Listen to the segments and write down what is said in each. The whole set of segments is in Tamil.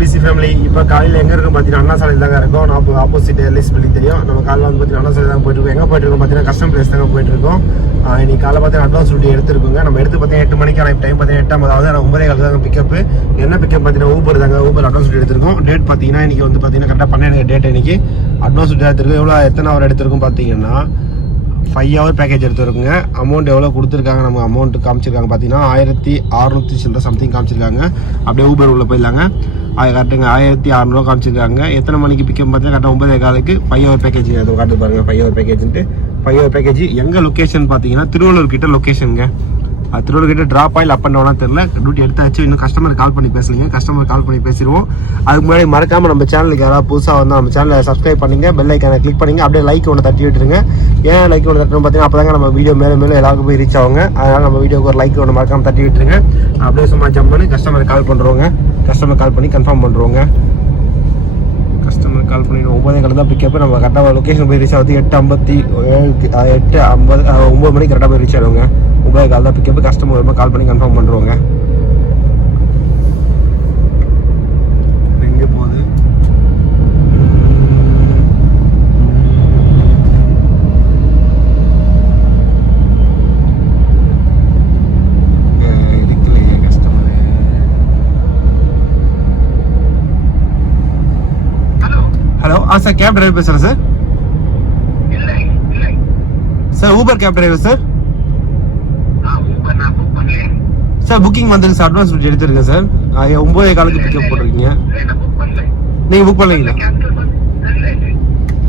PC family. இப்போ காலையில் எங்கே இருக்கும் பார்த்தீங்கன்னா அண்ணா சாலையில் தாங்க இருக்கும். நான் ஆப்போசிட் எல்ஐசி பில்டிங் தெரியும். நம்ம காலையில் வந்து பார்த்தீங்கன்னா அண்ணா சாலை தான் போயிட்டு இருக்கோம். எங்கே போயிட்டு இருக்கோம் பார்த்தீங்கன்னா கஸ்டம் பிளேஸ் தாங்க போயிட்டு இருக்கோம். இன்னைக்கு காலையில் பார்த்தீங்கன்னா அட்வான்ஸ் டியூட்டி எடுத்துருக்கோங்க. நம்ம எடுத்து பார்த்தீங்கன்னா 8 மணிக்கு. ஆனால் டைம் பார்த்தீங்கன்னா 8 அதாவது 9 தாங்க பிக்கப்பு. என்ன பிக்கப் பார்த்தீங்கன்னா ஊபர் தாங்க. ஊபர் அட்வான்ஸ் டியூட்டி எடுத்திருக்கோம். டேட் பார்த்தீங்கன்னா இன்னைக்கு வந்து பார்த்தீங்கன்னா கரெக்டாக 12 டேட் இன்னைக்கு அட்வான்ஸ் டியூட்டி எடுத்திருக்கோம். எவ்வளோ எத்தனை ஹவர் எடுத்திருக்கும் பார்த்தீங்கன்னா 5 hour பேக்கேஜ் எடுத்துருக்குங்க. அமௌண்ட் எவ்வளோ கொடுத்துருக்காங்க, நம்ம அமௌண்ட் காமிச்சிருக்காங்க பார்த்தீங்கன்னா 1600 சில்லற சம்திங் காமிச்சிருக்காங்க. அப்படியே ஊபர் உள்ள போயிடலாங்க. கரெக்டுங்க 1600 காமிச்சிருக்காங்க. எத்தனை மணிக்கு பிக்கப் பார்த்தீங்கன்னா கரெக்டாக 9:15க்கு 5 hour பேக்கேஜ். அதை காட்டு பாருங்க 5 hour பேக்கேஜ்ன்ட்டு. 5 hour பேக்கேஜ் எங்கே லொக்கேஷன் பார்த்தீங்கன்னா திருவள்ளூர் கிட்ட லொக்கேஷனுங்க. திருவள்ளூர் கிட்ட ட்ராப் ஆயில் அப் அண்ட் டவுனா தெரியல. டியூட்டி எடுத்தாச்சு. இன்னும் கஸ்டமர் கால் பண்ணி பேசலீங்க. கஸ்டமர் கால் பண்ணி பேசிடுவோம். அதுக்கு முன்னாடி மறக்காம நம்ம சேனலுக்கு யாராவது புதுசாக வந்து நம்ம சேனலை சப்ஸ்கிரைப் பண்ணிங்க, பெல் ஐக்கானை கிளிக் பண்ணிங்க, அப்படியே லைக் ஒன்று தட்டி விட்டுருங்க. ஏன் லைக் ஒன்று தட்டணும் பார்த்தீங்கன்னா அப்போ தாங்க நம்ம வீடியோ மேலே எல்லாருக்கும் போய் ரீச் ஆகுங்க. அதனால் நம்ம வீடியோக்கு ஒரு லைக் ஒன்று மறக்காம தட்டி விட்டுருங்க. அப்படியே சும்மா ஜம்ப் பண்ணி கஸ்டமர் கால் பண்ணுறோங்க. கஸ்டமர் கால் பண்ணி கன்ஃபார்ம் பண்ணுறோங்க. கஸ்டமர் கால் பண்ணிவிடுவோம். 9 தான் பிக்கப். நம்ம கரெக்டாக லொக்கேஷன் போய் ரீச் ஆகுது 9 மணிக்கு கரெக்டாக போய் ரீச் ஆகிடுவோங்க. 9 தான் பிக்கப். கஸ்டமர் வரும்போது கால் பண்ணி கன்ஃபார்ம் பண்ணுறோங்க. எங்கே போகுது இருக்குல்லையே customer. Hello sir, cab driver பேசுகிறேன் sir. Sir Uber cab driver sir. Sir booking வந்துருக்கு சார். அட்வான்ஸ் டியூட்டி எடுத்துருக்கேன் சார். 9:15க்கு பிக்கப் போட்டிருக்கீங்க. நீங்கள் புக் பண்ணீங்களா?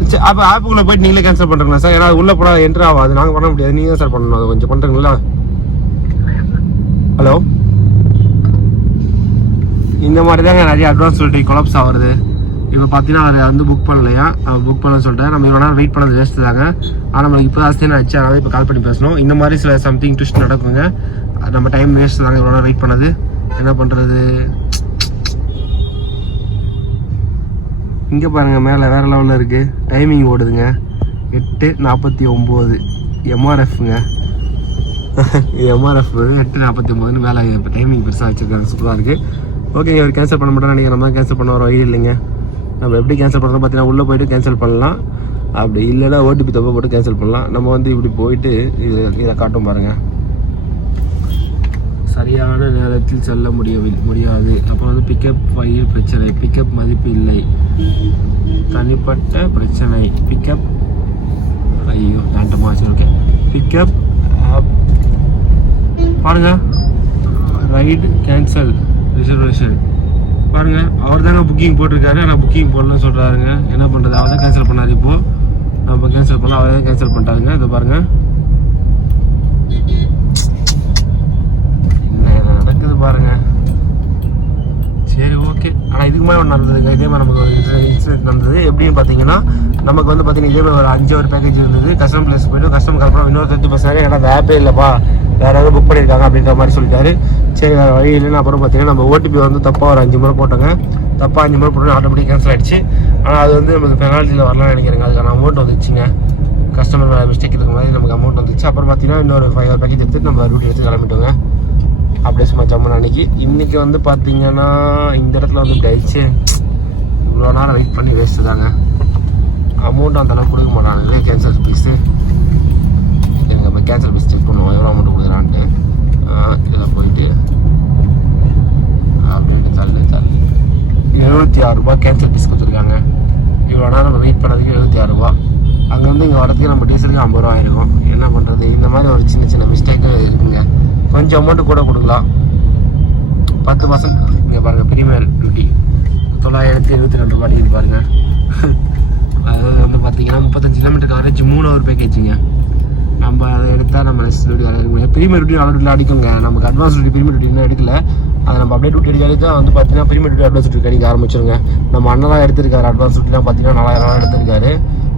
சரி, அப்போ ஆப்புக்குள்ளே போயிட்டு நீங்களே கேன்சல் பண்ணுறீங்களா சார்? ஏன்னா உள்ளே போனால் என்ட்ரு ஆகாது. நாங்கள் பண்ண முடியாது. நீங்கள் தான் சார் பண்ணணும். அதை கொஞ்சம் பண்ணுறீங்களா? ஹலோ, இந்த மாதிரி தாங்க நிறைய அட்வான்ஸ் டியூட்டி கொலாப்ஸ் ஆகுறது. இப்போ பார்த்தீங்கன்னா அதை வந்து புக் பண்ணலையா, புக் பண்ண சொல்லிட்டு நம்ம இவ்வளோ நேரம் வெயிட் பண்ணது வேஸ்ட்டு தாங்க. ஆனால் நம்மளுக்கு இப்போ ஆஸ்தியான ஆச்சு. அதனால் இப்போ கால் பண்ணி பேசணும். இந்த மாதிரி சில சம்திங் ட்விஸ்ட் நடக்குங்க. நம்ம டைம் வேஸ்ட் தாங்க இவ்வளோ நேரம் வெயிட் பண்ணது. என்ன பண்ணுறது? இங்கே பாருங்கள் மேலே வேறு லெவலில் இருக்குது. டைமிங் ஓடுதுங்க 8:49 எம்ஆர்எஃப்ங்க. எம்ஆர்எஃப் 8:49 மேலே இப்போ டைமிங் பெருசாக வச்சுருக்காங்க. சூப்பராக இருக்குது. ஓகேங்க, அவர் கேன்சல் பண்ண மாட்டோம் நினைக்கிறேன். நம்ம கேன்சல் பண்ண வர வழி இல்லைங்க. நம்ம எப்படி கேன்சல் பண்ணுறோம் பார்த்தீங்கன்னா உள்ளே போய்ட்டு கேன்சல் பண்ணலாம். அப்படி இல்லைன்னா ஓடிபி தப்பை போட்டு கேன்சல் பண்ணலாம். நம்ம வந்து இப்படி போயிட்டு இதை காட்டும் பாருங்கள். சரியான நேரத்தில் செல்ல முடியாது. அப்புறம் வந்து பிக்கப் ஃபைல் பிரச்சனை, பிக்கப் மதிப்பு இல்லை, தனிப்பட்ட பிரச்சனை, பிக்கப் ஐயோ வேண்டமாச்சு. ஓகே, பிக்கப் பாருங்க, ரைடு கேன்சல் ரிசர்வேஷன் பாருங்க. அவர் தாங்க புக்கிங் போட்டிருக்காரு. ஆனால் புக்கிங் போடலன்னு சொல்கிறாருங்க. என்ன பண்ணுறது? அவர் தான் கேன்சல் பண்ணார். இப்போது நம்ம கேன்சல் பண்ணலாம், அவர் தான் கேன்சல் பண்ணிட்டாருங்க. இதை பாருங்கள் என்ன நடக்குது பாருங்க. சரி ஓகே. ஆனால் இதுக்கு மாதிரி ஒன்று நடந்ததுங்க. இதே மாதிரி நமக்கு இன்சிடென்ட் நடந்தது. எப்படின்னு பார்த்தீங்கன்னா நமக்கு வந்து பார்த்தீங்கன்னா இதே மாதிரி ஒரு 5 hour பேக்கேஜ் இருந்தது. கஸ்டமர் பிளேஸ் போய்ட்டு கஸ்டமர் கால் பண்ணோம். இன்னொரு 30 பர்சன்ட் ஏன்னா அந்த ஆப்பே இல்லைப்பா, வேறு ஏதாவது புக் பண்ணியிருக்காங்க அப்படின்ற மாதிரி சொல்லிட்டாரு. சரி வேறு வழி இல்லைன்னு அப்புறம் பார்த்தீங்கன்னா நம்ம ஓடிபி வந்து தப்பாக ஒரு 5 முறை போட்டோங்க. தப்பாக 5 முறை போட்டோம், ஆட்டோமேட்டிக் கேன்சல் ஆகிடுச்சு. ஆனால் அது வந்து நமக்கு பெனால்ட்டியில் வரலாம்னு நினைக்கிறேங்க. அதுக்கான அமௌண்ட் வந்துச்சுங்க. கஸ்டமர் மிஸ்டேக் இருக்கிற மாதிரி நமக்கு அமௌண்ட் வந்துச்சு. அப்புறம் பார்த்தீங்கன்னா இன்னொரு 5 hour பேக்கேஜ் எடுத்துட்டு நம்ம ரூட் எடுத்து கிளம்பிட்டோங்க. அப்படியே சும்மா ஜம்மன் இன்னைக்கு வந்து பார்த்தீங்கன்னா இந்த இடத்துல வந்து இப்படி ஆயிடுச்சு. இவ்வளோ நேரம் வெயிட் பண்ணி வேஸ்ட்டு தாங்க. அமௌண்ட் அந்த அளவுக்கு கொடுக்க மாட்டாங்க. கேன்சல் பீஸு எனக்கு நம்ம கேன்சல் பீஸ் செக் பண்ணுவோம் எவ்வளோ அமௌண்ட் கொடுக்குறான்ட்டு. இதில் போயிட்டு அப்படின்ட்டு தள்ளு 76 ரூபா கேன்சல் பீஸ் கொடுத்துருக்காங்க. இவ்வளோ நேரம் நம்ம வெயிட் பண்ணதுக்கு 76 ரூபா. அங்கேருந்து இங்கே வரதுக்கு நம்ம டீசலுக்கு 50 ரூபா ஆயிருக்கும். என்ன பண்ணுறது? இந்த மாதிரி ஒரு சின்ன சின்ன மிஸ்டேக்கு இருக்குங்க. கொஞ்சம் அமௌண்ட்டு கூட கொடுக்கலாம். 10% இங்கே பாருங்கள். பிரீமியர் டியூட்டி 972 ரூபா இது பாருங்கள். அதாவது வந்து பார்த்தீங்கன்னா 35 கிலோமீட்டர் கவரேஜ் 3 hour பேக்கேஜுங்க. நம்ம அதை எடுத்தால் நம்ம next duty premier duty already அடிக்குங்க. நமக்கு அட்வான்ஸ் டியூட்டி பிரீமியர் டியூட்டி இன்னும் எடுக்கல. அதை நம்ம அப்படியே டியூட்டி அடிக்க வந்து பார்த்தீங்கன்னா பிரீமியர் டியூட்டி அட்வான்ஸ் டியூட்டி அடிக்க ஆரம்பிச்சிருங்க. நம்ம அண்ணன் எடுத்திருக்காரு. அட்வான்ஸ் டியூட்டிலாம் பார்த்தீங்கன்னா 4000 ரூபா எடுத்திருக்காரு.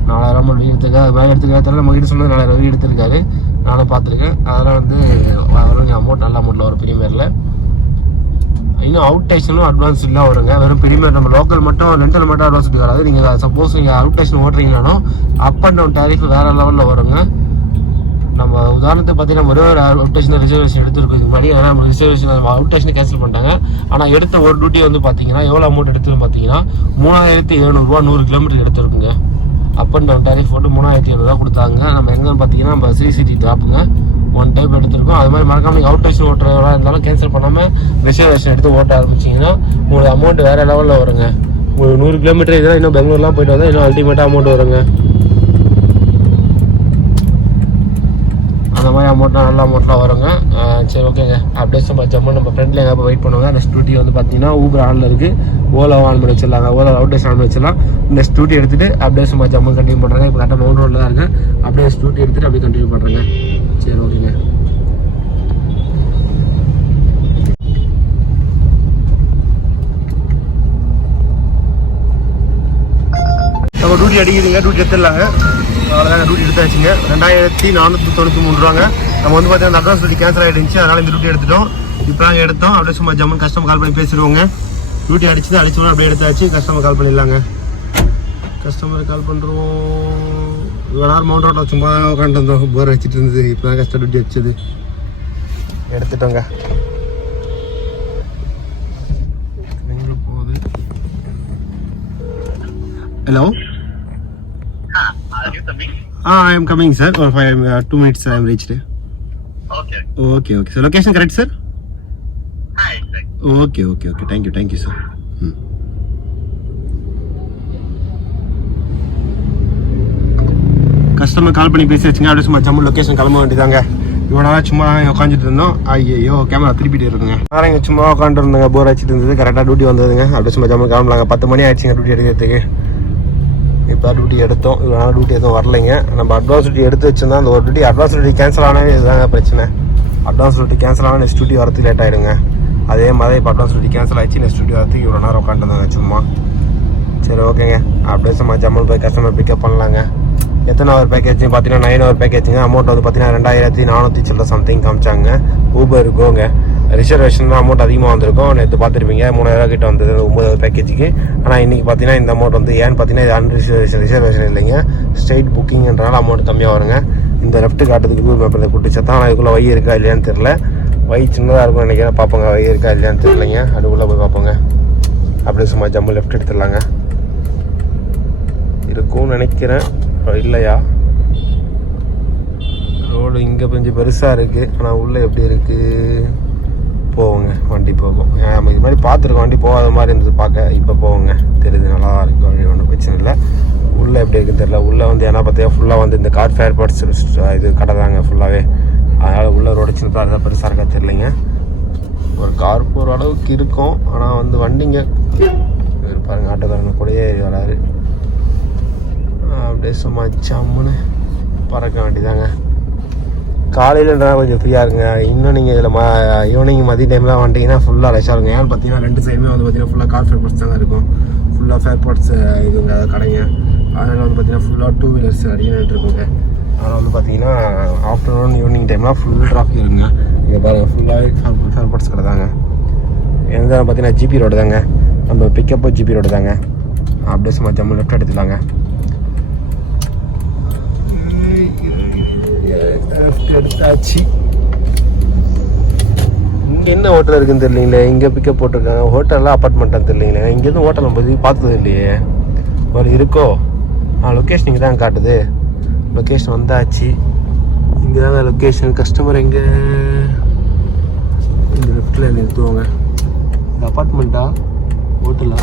4000 ரூபா எடுத்திருக்காரு. அது மாதிரி எடுத்துருக்காரு. நம்ம கிட்ட சொன்னது 4000 ரூபாய் எடுத்திருக்காரு. நானும் பார்த்துருக்கேன். அதெல்லாம் வந்து அமௌண்ட் நல்ல அமௌண்ட்டில் வரும் பிரீமியரில். இன்னும் அவுட் ஸ்டேஷனும் அட்வான்ஸ் இல்லை வருங்க. வெறும் பிரீமியர் நம்ம லோக்கல் மட்டும் ரெண்டல் மட்டும் அட்வான்ஸ் வராது. நீங்கள் சப்போஸ் நீங்கள் அவுட் ஸ்டேஷன் ஓட்டுறீங்கனாலும் அப் அண்ட் டவுன் டேரிஃப் வேறு லெவலில் வருங்க. நம்ம உதாரணத்துக்கு பார்த்தீங்கன்னா ஒரே ஒரு அவுட் ஸ்டேஷன் ரிசர்வேஷன் எடுத்துருக்கு முன்னாடி. ஆனால் நம்ம ரிசர்வேஷன் அவுட் ஸ்டேஷன் கேன்சல் பண்ணிட்டாங்க. ஆனால் எடுத்த ஒரு டியூட்டி வந்து பார்த்தீங்கன்னா எவ்வளோ அமௌண்ட் எடுத்துன்னு பார்த்தீங்கன்னா 3700 ரூபா 100 கிலோமீட்டர் எடுத்துருக்குங்க. அப் அண்ட் டவுன் டாரிஃப் போட்டு 3700 கொடுத்தாங்க. நம்ம எங்கன்னு பார்த்தீங்கன்னா நம்ம ஸ்ரீ சிட்டி ட்ராப்புங்க ஒன் டைம் எடுத்துருக்கோம். அது மாதிரி மறக்காம நீங்கள் அவுட் ஸ்டேஷன் ஓட்டுறவராக இருந்தாலும் கேன்சல் பண்ணாமல் ரிசர்வேஷன் எடுத்து ஓட்ட ஆரம்பிச்சிங்கன்னா உங்களுக்கு அமௌண்ட் வேறு லெவலில் வருங்க. ஒரு 100 கிலோமீட்டர் இதெல்லாம் இன்னும் பெங்களூர்லாம் போயிட்டு வந்தால் இன்னும் அல்டிமேட்டாக அமௌண்ட் வருங்க. அந்த மாதிரி அமௌண்ட்லாம் நல்ல அமௌண்ட்லாம் வருங்க. சரி ஓகேங்க. அப்படியே சும்மா ஜம்மு நம்ம ஃப்ரெண்டில் எங்கே வெயிட் பண்ணுவாங்க. அந்த ஸ்கூட்டி வந்து பார்த்தீங்கன்னா ஊபர் ஆனில் இருக்குது. ஓலாவும் ஆன் பண்ணி வச்சிடலாங்க. ஓலா அவுட் டேஸ் ஆன் பண்ணி வச்சிடலாம். இந்த ஸ்கூட்டி எடுத்துகிட்டு அப்படியே சும்மா ஜம்மு கண்டினியூ பண்ணுறாங்க. இப்போ கரெக்டாக மவுண்ட் ரோடில் தான் இருக்கேன். அப்படியே ஸ்கூட்டி எடுத்துகிட்டு அப்படியே கண்டினியூ பண்ணுறேங்க. சரி ஓகேங்க. நம்ம டியூட்டி அடிக்குதுங்க. டியூட்டி எடுத்துடலாங்க. அவ்வளோதாங்க. டியூட்டி எடுத்தாச்சுங்க. 2493 ரூபாங்க. நம்ம வந்து பார்த்தீங்கன்னா அட்வான்ஸ் டியூட்டி கேன்சல் ஆகிடுச்சு. அதனால் இந்த டியூட்டி எடுத்துட்டோம். இப்போ நாங்கள் எடுத்தோம். அப்படியே சும்மா ஜம்மன் கஸ்டமர் கால் பண்ணி பேசிடுவோங்க. டியூட்டி அடிச்சு அடிச்சோம்னா அப்படியே எடுத்தாச்சு. கஸ்டமர் கால் பண்ணிடலாங்க. கஸ்டமர் கால் பண்ணுறோம். இவ்வளோ நேரம் மவுண்ட் ரோட்டில் சும்மா உட்காந்து இருந்தோம். போர் வச்சுட்டு இருந்தது. இப்போ தான் கஸ்டமர் டியூட்டி அடிச்சது. எடுத்துட்டோங்க. எங்கே போகுது? Hello. I am coming, sir. Or 2 minutes I am reached. Okay. So location correct, sir? Hi. Okay. Thank you, sir. Customer கால் பண்ணி பேசியாச்சுங்க. அப்படியே சும்மா ஜம்மு லொக்கேஷன் கிளம்ப வேண்டியதாங்க. இவ்வளோ நாளாக சும்மா உட்காந்துட்டு இருந்தோம். ஐயோ கேமரா திருப்பிட்டு இருக்குங்க. வேறு இங்கே சும்மா உட்காந்துட்டு இருந்தாங்க. போர் அடிச்சிட்டு இருந்தது. கரெக்டாக டியூட்டி வந்ததுங்க. அப்படியே சும்மா ஜம்மு கிளம்பலாங்க. 10 மணி ஆயிடுச்சுங்க டியூட்டி எடுக்கிறதுக்கு. இப்போ டியூட்டி எடுத்தோம். இவ்வளோ டியூட்டி எதுவும் வரலைங்க. நம்ம அட்வான்ஸ் டியூட்டி எடுத்து வச்சுருந்தா அந்த ஒரு டியூட்டி அட்வான்ஸ் டியூட்டி கேன்சல் ஆனவே இதுதாங்க பிரச்சனை. அட்வான்ஸ் டியூட்டி கேன்சல் ஆனால் நெக்ஸ்ட் டியூட்டி வரதுக்கு லேட் ஆகிடுங்க. அதே மாதிரி இப்போ அட்வான்ஸ் டியூட்டி கேன்சல் ஆகிடுச்சு. நெக்ஸ்ட் டியூட்டி வரதுக்கு இவ்வளோ நேரம் உட்காந்துருந்தாங்க சும்மா. சரி ஓகேங்க. அப்படியே சும்மா ஜம்மல் போய் கஸ்டமர் பிக்கப் பண்ணலாங்க. எத்தனை ஹவர் பேக்கேஜ் பார்த்தீங்கன்னா 9 ஹவர் பேக்கேஜுங்க. அமௌண்ட் வந்து பார்த்தீங்கன்னா 2400 சில்லற சம்திங் காமிச்சாங்க. ஊபர் இருக்கோங்க. ரிசர்வேஷன் தான் அமௌண்ட் அதிகமாக வந்திருக்கும். நேற்று பார்த்துருப்பீங்க 3000 கிட்ட வந்தது 9 ஹவர் பேக்கேஜுக்கு. ஆனால் இன்றைக்கி பார்த்தீங்கன்னா இந்த அமௌண்ட் வந்து ஏன்னு பார்த்தீங்கன்னா இது ரிசர்வேஷன் இல்லைங்க. ஸ்ட்ரெயிட் புக்கிங்ன்றனால அமௌண்ட் கம்மியாக வருங்க. இந்த லெஃப்ட் காட்டுறதுக்கு கூகுள் மேப்பில் கூட்டிச்சா தான் இதுக்குள்ளே வை இருக்கா இல்லையான்னு தெரில. வை சின்னதாக இருக்கும்னு நினைக்கிறேன். பார்ப்போங்க வை இருக்கா இல்லையான்னு தெரியலைங்க. அதுக்குள்ளே போய் பார்ப்போங்க. அப்படியே சும்மா ஜம்மு லெஃப்ட் எடுத்துடலாங்க. இருக்கும்னு நினைக்கிறேன். இல்லையா ரோடு இங்கே கொஞ்சம் பெருசாக இருக்குது. ஆனால் உள்ளே எப்படி இருக்குது போவோங்க. வண்டி போகும். நம்ம இது மாதிரி பார்த்துருக்கோம். வண்டி போகாத மாதிரி இருந்தது பார்க்க. இப்போ போவோங்க. தெரியுது நல்லா இருக்குது. வண்டி ஒன்றும் பிரச்சனை இல்லை. உள்ளே எப்படி இருக்குன்னு தெரியல. உள்ளே வந்து ஏன்னா பார்த்தீங்கன்னா ஃபுல்லாக வந்து இந்த கார் ஃபேர் பார்ட்ஸ் இது கடை தாங்க ஃபுல்லாகவே. அதனால் உள்ளே ரோடு சின்னதாக அதெல்லாம் பெருசாக இருக்கா தெரியலைங்க. ஒரு கார் போகிற அளவுக்கு இருக்கும். ஆனால் வந்து வண்டிங்க பாருங்க ஆட்டோக்காரங்க கூடயே வராது. அப்படியே சும்மா ஜம்முன்னு பறக்க வேண்டியதாங்க. காலையிலன்றா கொஞ்சம் ஃப்ரீயாக இருங்க. இன்னும் நீங்கள் இதில் ஈவினிங் மதிய டைம்லாம் வந்துட்டிங்கன்னா ஃபுல்லாக ரஷ்ஷாக இருக்கும். ஏன்னு பார்த்தீங்கன்னா 2 சைடுமே வந்து பார்த்தீங்கன்னா ஃபுல்லாக கார் ஃபேர் பார்ட்ஸ் தாங்க இருக்கும். ஃபுல்லாக ஃபேர் பார்ட்ஸ் இதுங்க கடைங்க. அதனால் வந்து பார்த்தீங்கன்னா ஃபுல்லாக 2 வீலர்ஸ் நிறைய இருக்குங்க. அதனால் வந்து பார்த்தீங்கன்னா ஆஃப்டர்நூன் ஈவினிங் டைம்லாம் ஃபுல் டிராஃபிக் இருக்குங்க. இங்கே பாருங்கள் ஃபுல்லாகவே ஃபேர் பார்ட்ஸ் கடை தாங்க. எந்த பார்த்தீங்கன்னா ஜிபி ரோடு தாங்க. நம்ம பிக்கப்பு ஜிபி ரோடு தாங்க. அப்படியே சும்மா ஜம்மு லெஃப்ட் எடுத்துலாங்க. எடுத்தாச்சு. இங்கே என்ன ஹோட்டல் இருக்குன்னு தெரியலீங்களே. இங்கே பிக்கப் போட்டிருக்காங்க. ஹோட்டல்லாம் அப்பார்ட்மெண்ட்டான்னு தெரியலீங்களே. இங்கேருந்து ஹோட்டல் நம்ம போய் பார்த்தது இல்லையே. ஒரு இருக்கோ லொக்கேஷன் இங்கே தான் காட்டுது. லொக்கேஷன் வந்தாச்சு. இங்கே தாங்க லொக்கேஷன். கஸ்டமர் எங்கே இந்த லெஃப்டில் நிறுத்துவாங்க. இந்த அப்பார்ட்மெண்ட்டா ஹோட்டலா?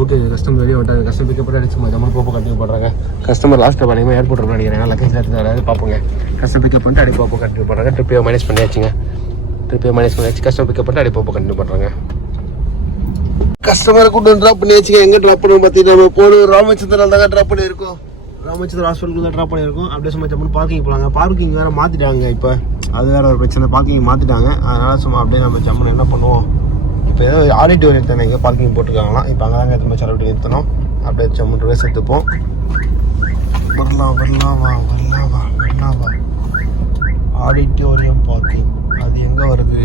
ஓகே கஸ்டமர் வெளியே விட்டாங்க. கஸ்டமர் பிக்கப் பண்ணி அடிச்சு ஜம்மன் போப்போ கண்டினியூ பண்ணுறாங்க. கஸ்டமர் லாஸ்ட்டில் பண்ணிங்க ஏர்போர்ட் நினைக்கிறேன். லக்கேஜ் எடுத்து வராது பார்ப்போங்க. கஸ்டமர் பிக்கப் பண்ணிட்டு அடி போப்போ கண்டினியூ பண்ணுறாங்க. ட்ரிப்பே மைனஸ் பண்ணியாச்சுங்க. கஸ்டமர் பிக்கப் பண்ணிட்டு அடி போப்போ கண்டினியூ பண்ணுறாங்க. கஸ்டமரை கூட்டு ட்ராப் பண்ணியாச்சுங்க. எங்கே ட்ராப் பண்ணுவோம் பார்த்தீங்கன்னா நம்ம போன ராமச்சந்திரால் தாங்க ட்ராப் பண்ணியிருக்கோம். ராமச்சந்திர ஹாஸ்பிட்டலுக்கு தான் ட்ராப் பண்ணியிருக்கோம். அப்படியே சும்மா ஜம்மன் பார்க்கிங் போகலாங்க. பார்க்கிங் வேறு மாற்றிட்டாங்க. இப்போ அது வேறு ஒரு பிரச்சனை. பார்க்கிங் மாற்றிட்டாங்க. அதனால் சும்மா அப்படியே நம்ம ஜம்மன் என்ன பண்ணுவோம். இப்போ ஏதோ ஆடிட்டோரியம் தானே இங்கே பார்க்கிங் போட்டிருக்காங்களாம். இப்போ அங்கே தாங்க எத்தனை செலவு நிறுத்தணும். அப்படியே ஜம்மன் ரேஸ் எடுத்துப்போம். வரலாம் ஆடிட்டோரியம் பார்க்கிங் அது எங்கே வருது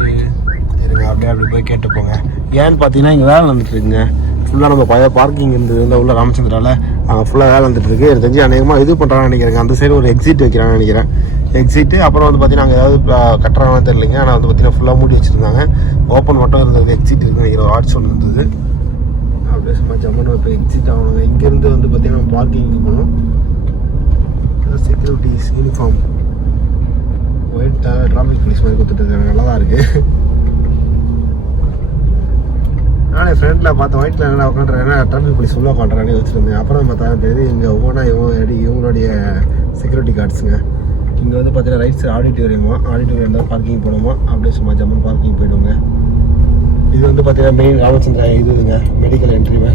இருங்க. அப்படியே போய் கேட்டுப்போங்க. ஏன்னு பார்த்தீங்கன்னா இங்கே வேலை நடந்துட்டு இருக்குங்க. ஃபுல்லாக நம்ம பழைய பார்க்கிங் இருந்தது உள்ள ராமச்சந்திராவில். ஃபுல்லாக வேலை வந்துட்டு இருக்கு. எனக்கு தெரிஞ்சு அநேகமாக இது பண்ணுறாங்கன்னு நினைக்கிறேங்க. அந்த சைடு ஒரு எக்ஸிட் வைக்கிறாங்கன்னு நினைக்கிறேன். எக்ஸிட்டு அப்புறம் வந்து பார்த்தீங்கன்னா அங்கே ஏதாவது கட்டுறாங்கன்னு தெரியலைங்க. ஆனால் வந்து பார்த்தீங்கன்னா ஃபுல்லாக மூடி வச்சுருந்தாங்க. ஓப்பன் மட்டும் இருந்தது. எக்ஸிட் இருக்குன்னு நினைக்கிறேன். ஒரு ஆர்ட்ஸ் ஒன்று இருந்தது. அப்படியே சும்மா ஜம்மன் இப்போ எக்ஸிட் ஆகணுங்க. இங்கேருந்து வந்து பார்த்தீங்கன்னா பார்க்கிங்க்கு போகணும். Securities uniform white traffic police மாதிரி கொடுத்துட்டு இருக்காங்க. நல்லா தான் இருக்குது. நானே ஃப்ரெண்டில் பார்த்தேன் ஒயிட்டில் என்ன உட்காந்துருக்கேன்னா டிராஃபிக் போலீஸ் உள்ளே உட்காந்துறானே வச்சுருந்தேன். அப்புறம் பார்த்தா தெரியுது இங்கே ஒவ்வொன்றா இவங்களுடைய செக்யூரிட்டி கார்ட்ஸுங்க. இங்கே வந்து பார்த்தீங்கன்னா ரைட் சைடு ஆடிட்டோரியம் தான் பார்க்கிங் போகணுமா. அப்படியே சும்மா ஜம்மன் பார்க்கிங் போய்டுவோங்க. இது வந்து பார்த்தீங்கன்னா மெயின் ராமச்சந்திரா இதுங்க மெடிக்கல் என்ட்ரிங்க.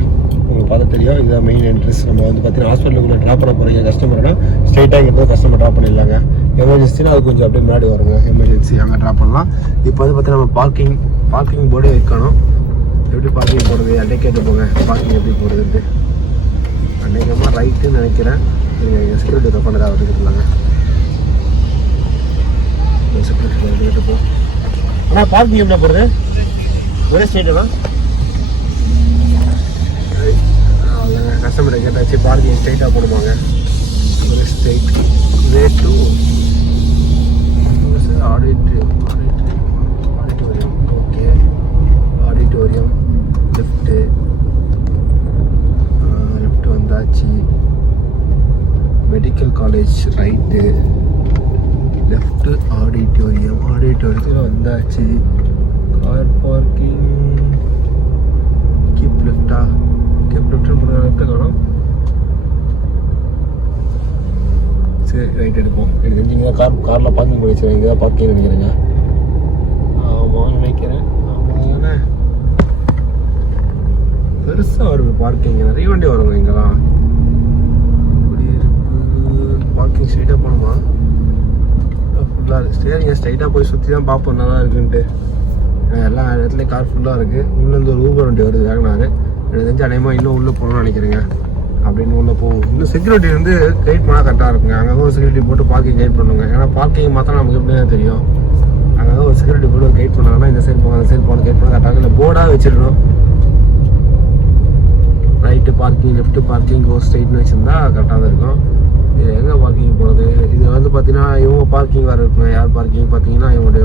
உங்களுக்கு பார்த்து தெரியும். இதுதான் மெயின் என்ட்ரன்ஸ். நம்ம வந்து பார்த்தீங்கன்னா ஹாஸ்பிட்டலுக்குள்ளே ட்ராப் பண்ண போகிறீங்க கஸ்டமர்னா ஸ்ட்ரைட்டாக இங்கே போய் கஸ்டமர் ட்ராப் பண்ணிடலாங்க. எமர்ஜென்சினா அது கொஞ்சம் அப்படியே முன்னாடி வருங்க. எமர்ஜென்சி அங்கே ட்ராப் பண்ணலாம். இப்போ வந்து பார்த்தீங்கன்னா நம்ம பார்க்கிங் போர்டே வைக்கணும். எப்படி பார்க்கிங் போடுறது அன்றைக்கே கேட்டு போங்க. பார்க்கிங் எப்படி போடுறதுன்ட்டு அன்றைக்கமாக ரைட்டுன்னு நினைக்கிறேன். நீங்கள் செக்யூரிட்டி தப்பானதாக வந்துருக்கலாங்க. செக்யூரிட்டி கேட்டுப்போம். ஆனால் பார்க்கிங் என்ன போடுறது ஒரே ஸ்ட்ரைட்டுனா அவ்வளோங்க. கஸ்டமரை கேட்டாச்சு பார்க்கிங் ஸ்ட்ரைட்டாக போடுவாங்க. ஒரே straight way to auditorium. Okay auditorium left வந்தாச்சு. மெடிக்கல் காலேஜ் ரைட்டு லெஃப்ட்டு ஆடிட்டோரியத்தில் வந்தாச்சு. கார் பார்க்கிங் கீப் லெஃப்டா லெஃப்ட்டு காணும். சரி ரைட் எடுப்போம். எனக்கு தெரிஞ்சிங்க காரில் பார்க்கிங் பண்ணி வச்சுருங்க. இங்கே தான் பார்க்கிங் நினைக்கிறேங்க. ஆமாம் நினைக்கிறேன். ஆமாம் தானே பெருசாக வருது பார்க்கிங். நிறைய வண்டி வருங்க இங்கெல்லாம். பார்க்கிங் ஸ்ட்ரைட்டாக போகணுமா ஃபுல்லாக இருக்குது. சரிங்க ஸ்ட்ரைட்டாக போய் சுற்றி தான் பார்ப்போம் நல்லா இருக்குன்ட்டு. எல்லா இடத்துலையும் கார் ஃபுல்லாக இருக்குது. உள்ளேருந்து ஒரு ஊபர் வண்டி வருது வேகனாரு. எனக்கு தெரிஞ்சு அநேகமாக இன்னும் உள்ளே போகணும்னு நினைக்கிறேங்க. அப்படின்னு உள்ளே போகும். இன்னும் செக்யூரிட்டி வந்து கைட் பண்ணால் கரெக்டாக இருக்குங்க. அங்கங்கே ஒரு செக்யூரிட்டி போட்டு பார்க்கிங் கைட் பண்ணுங்க. ஏன்னா பார்க்கிங் மாத்திரம் நமக்கு எப்படி தான் தெரியும். அங்கங்கே ஒரு செக்யூரிட்டி போட்டு கைட் பண்ணாங்கன்னா இந்த சைடு போங்க அந்த சைடு போகணும் கைட் பண்ண கரெக்டாக இல்லை போர்டாக வச்சிடணும். ரைட்டு பார்க்கிங் லெஃப்ட்டு பார்க்கிங் கோ ஸ்ட்ரைட்னு வச்சுருந்தா கரெக்டாக தான் இருக்கும். இது எங்கே பார்க்கிங் போகிறது? இது வந்து பார்த்தீங்கன்னா இவங்க பார்க்கிங் வேறு இருக்குங்க. யார் பார்க்கிங் பார்த்தீங்கன்னா இவங்களுடைய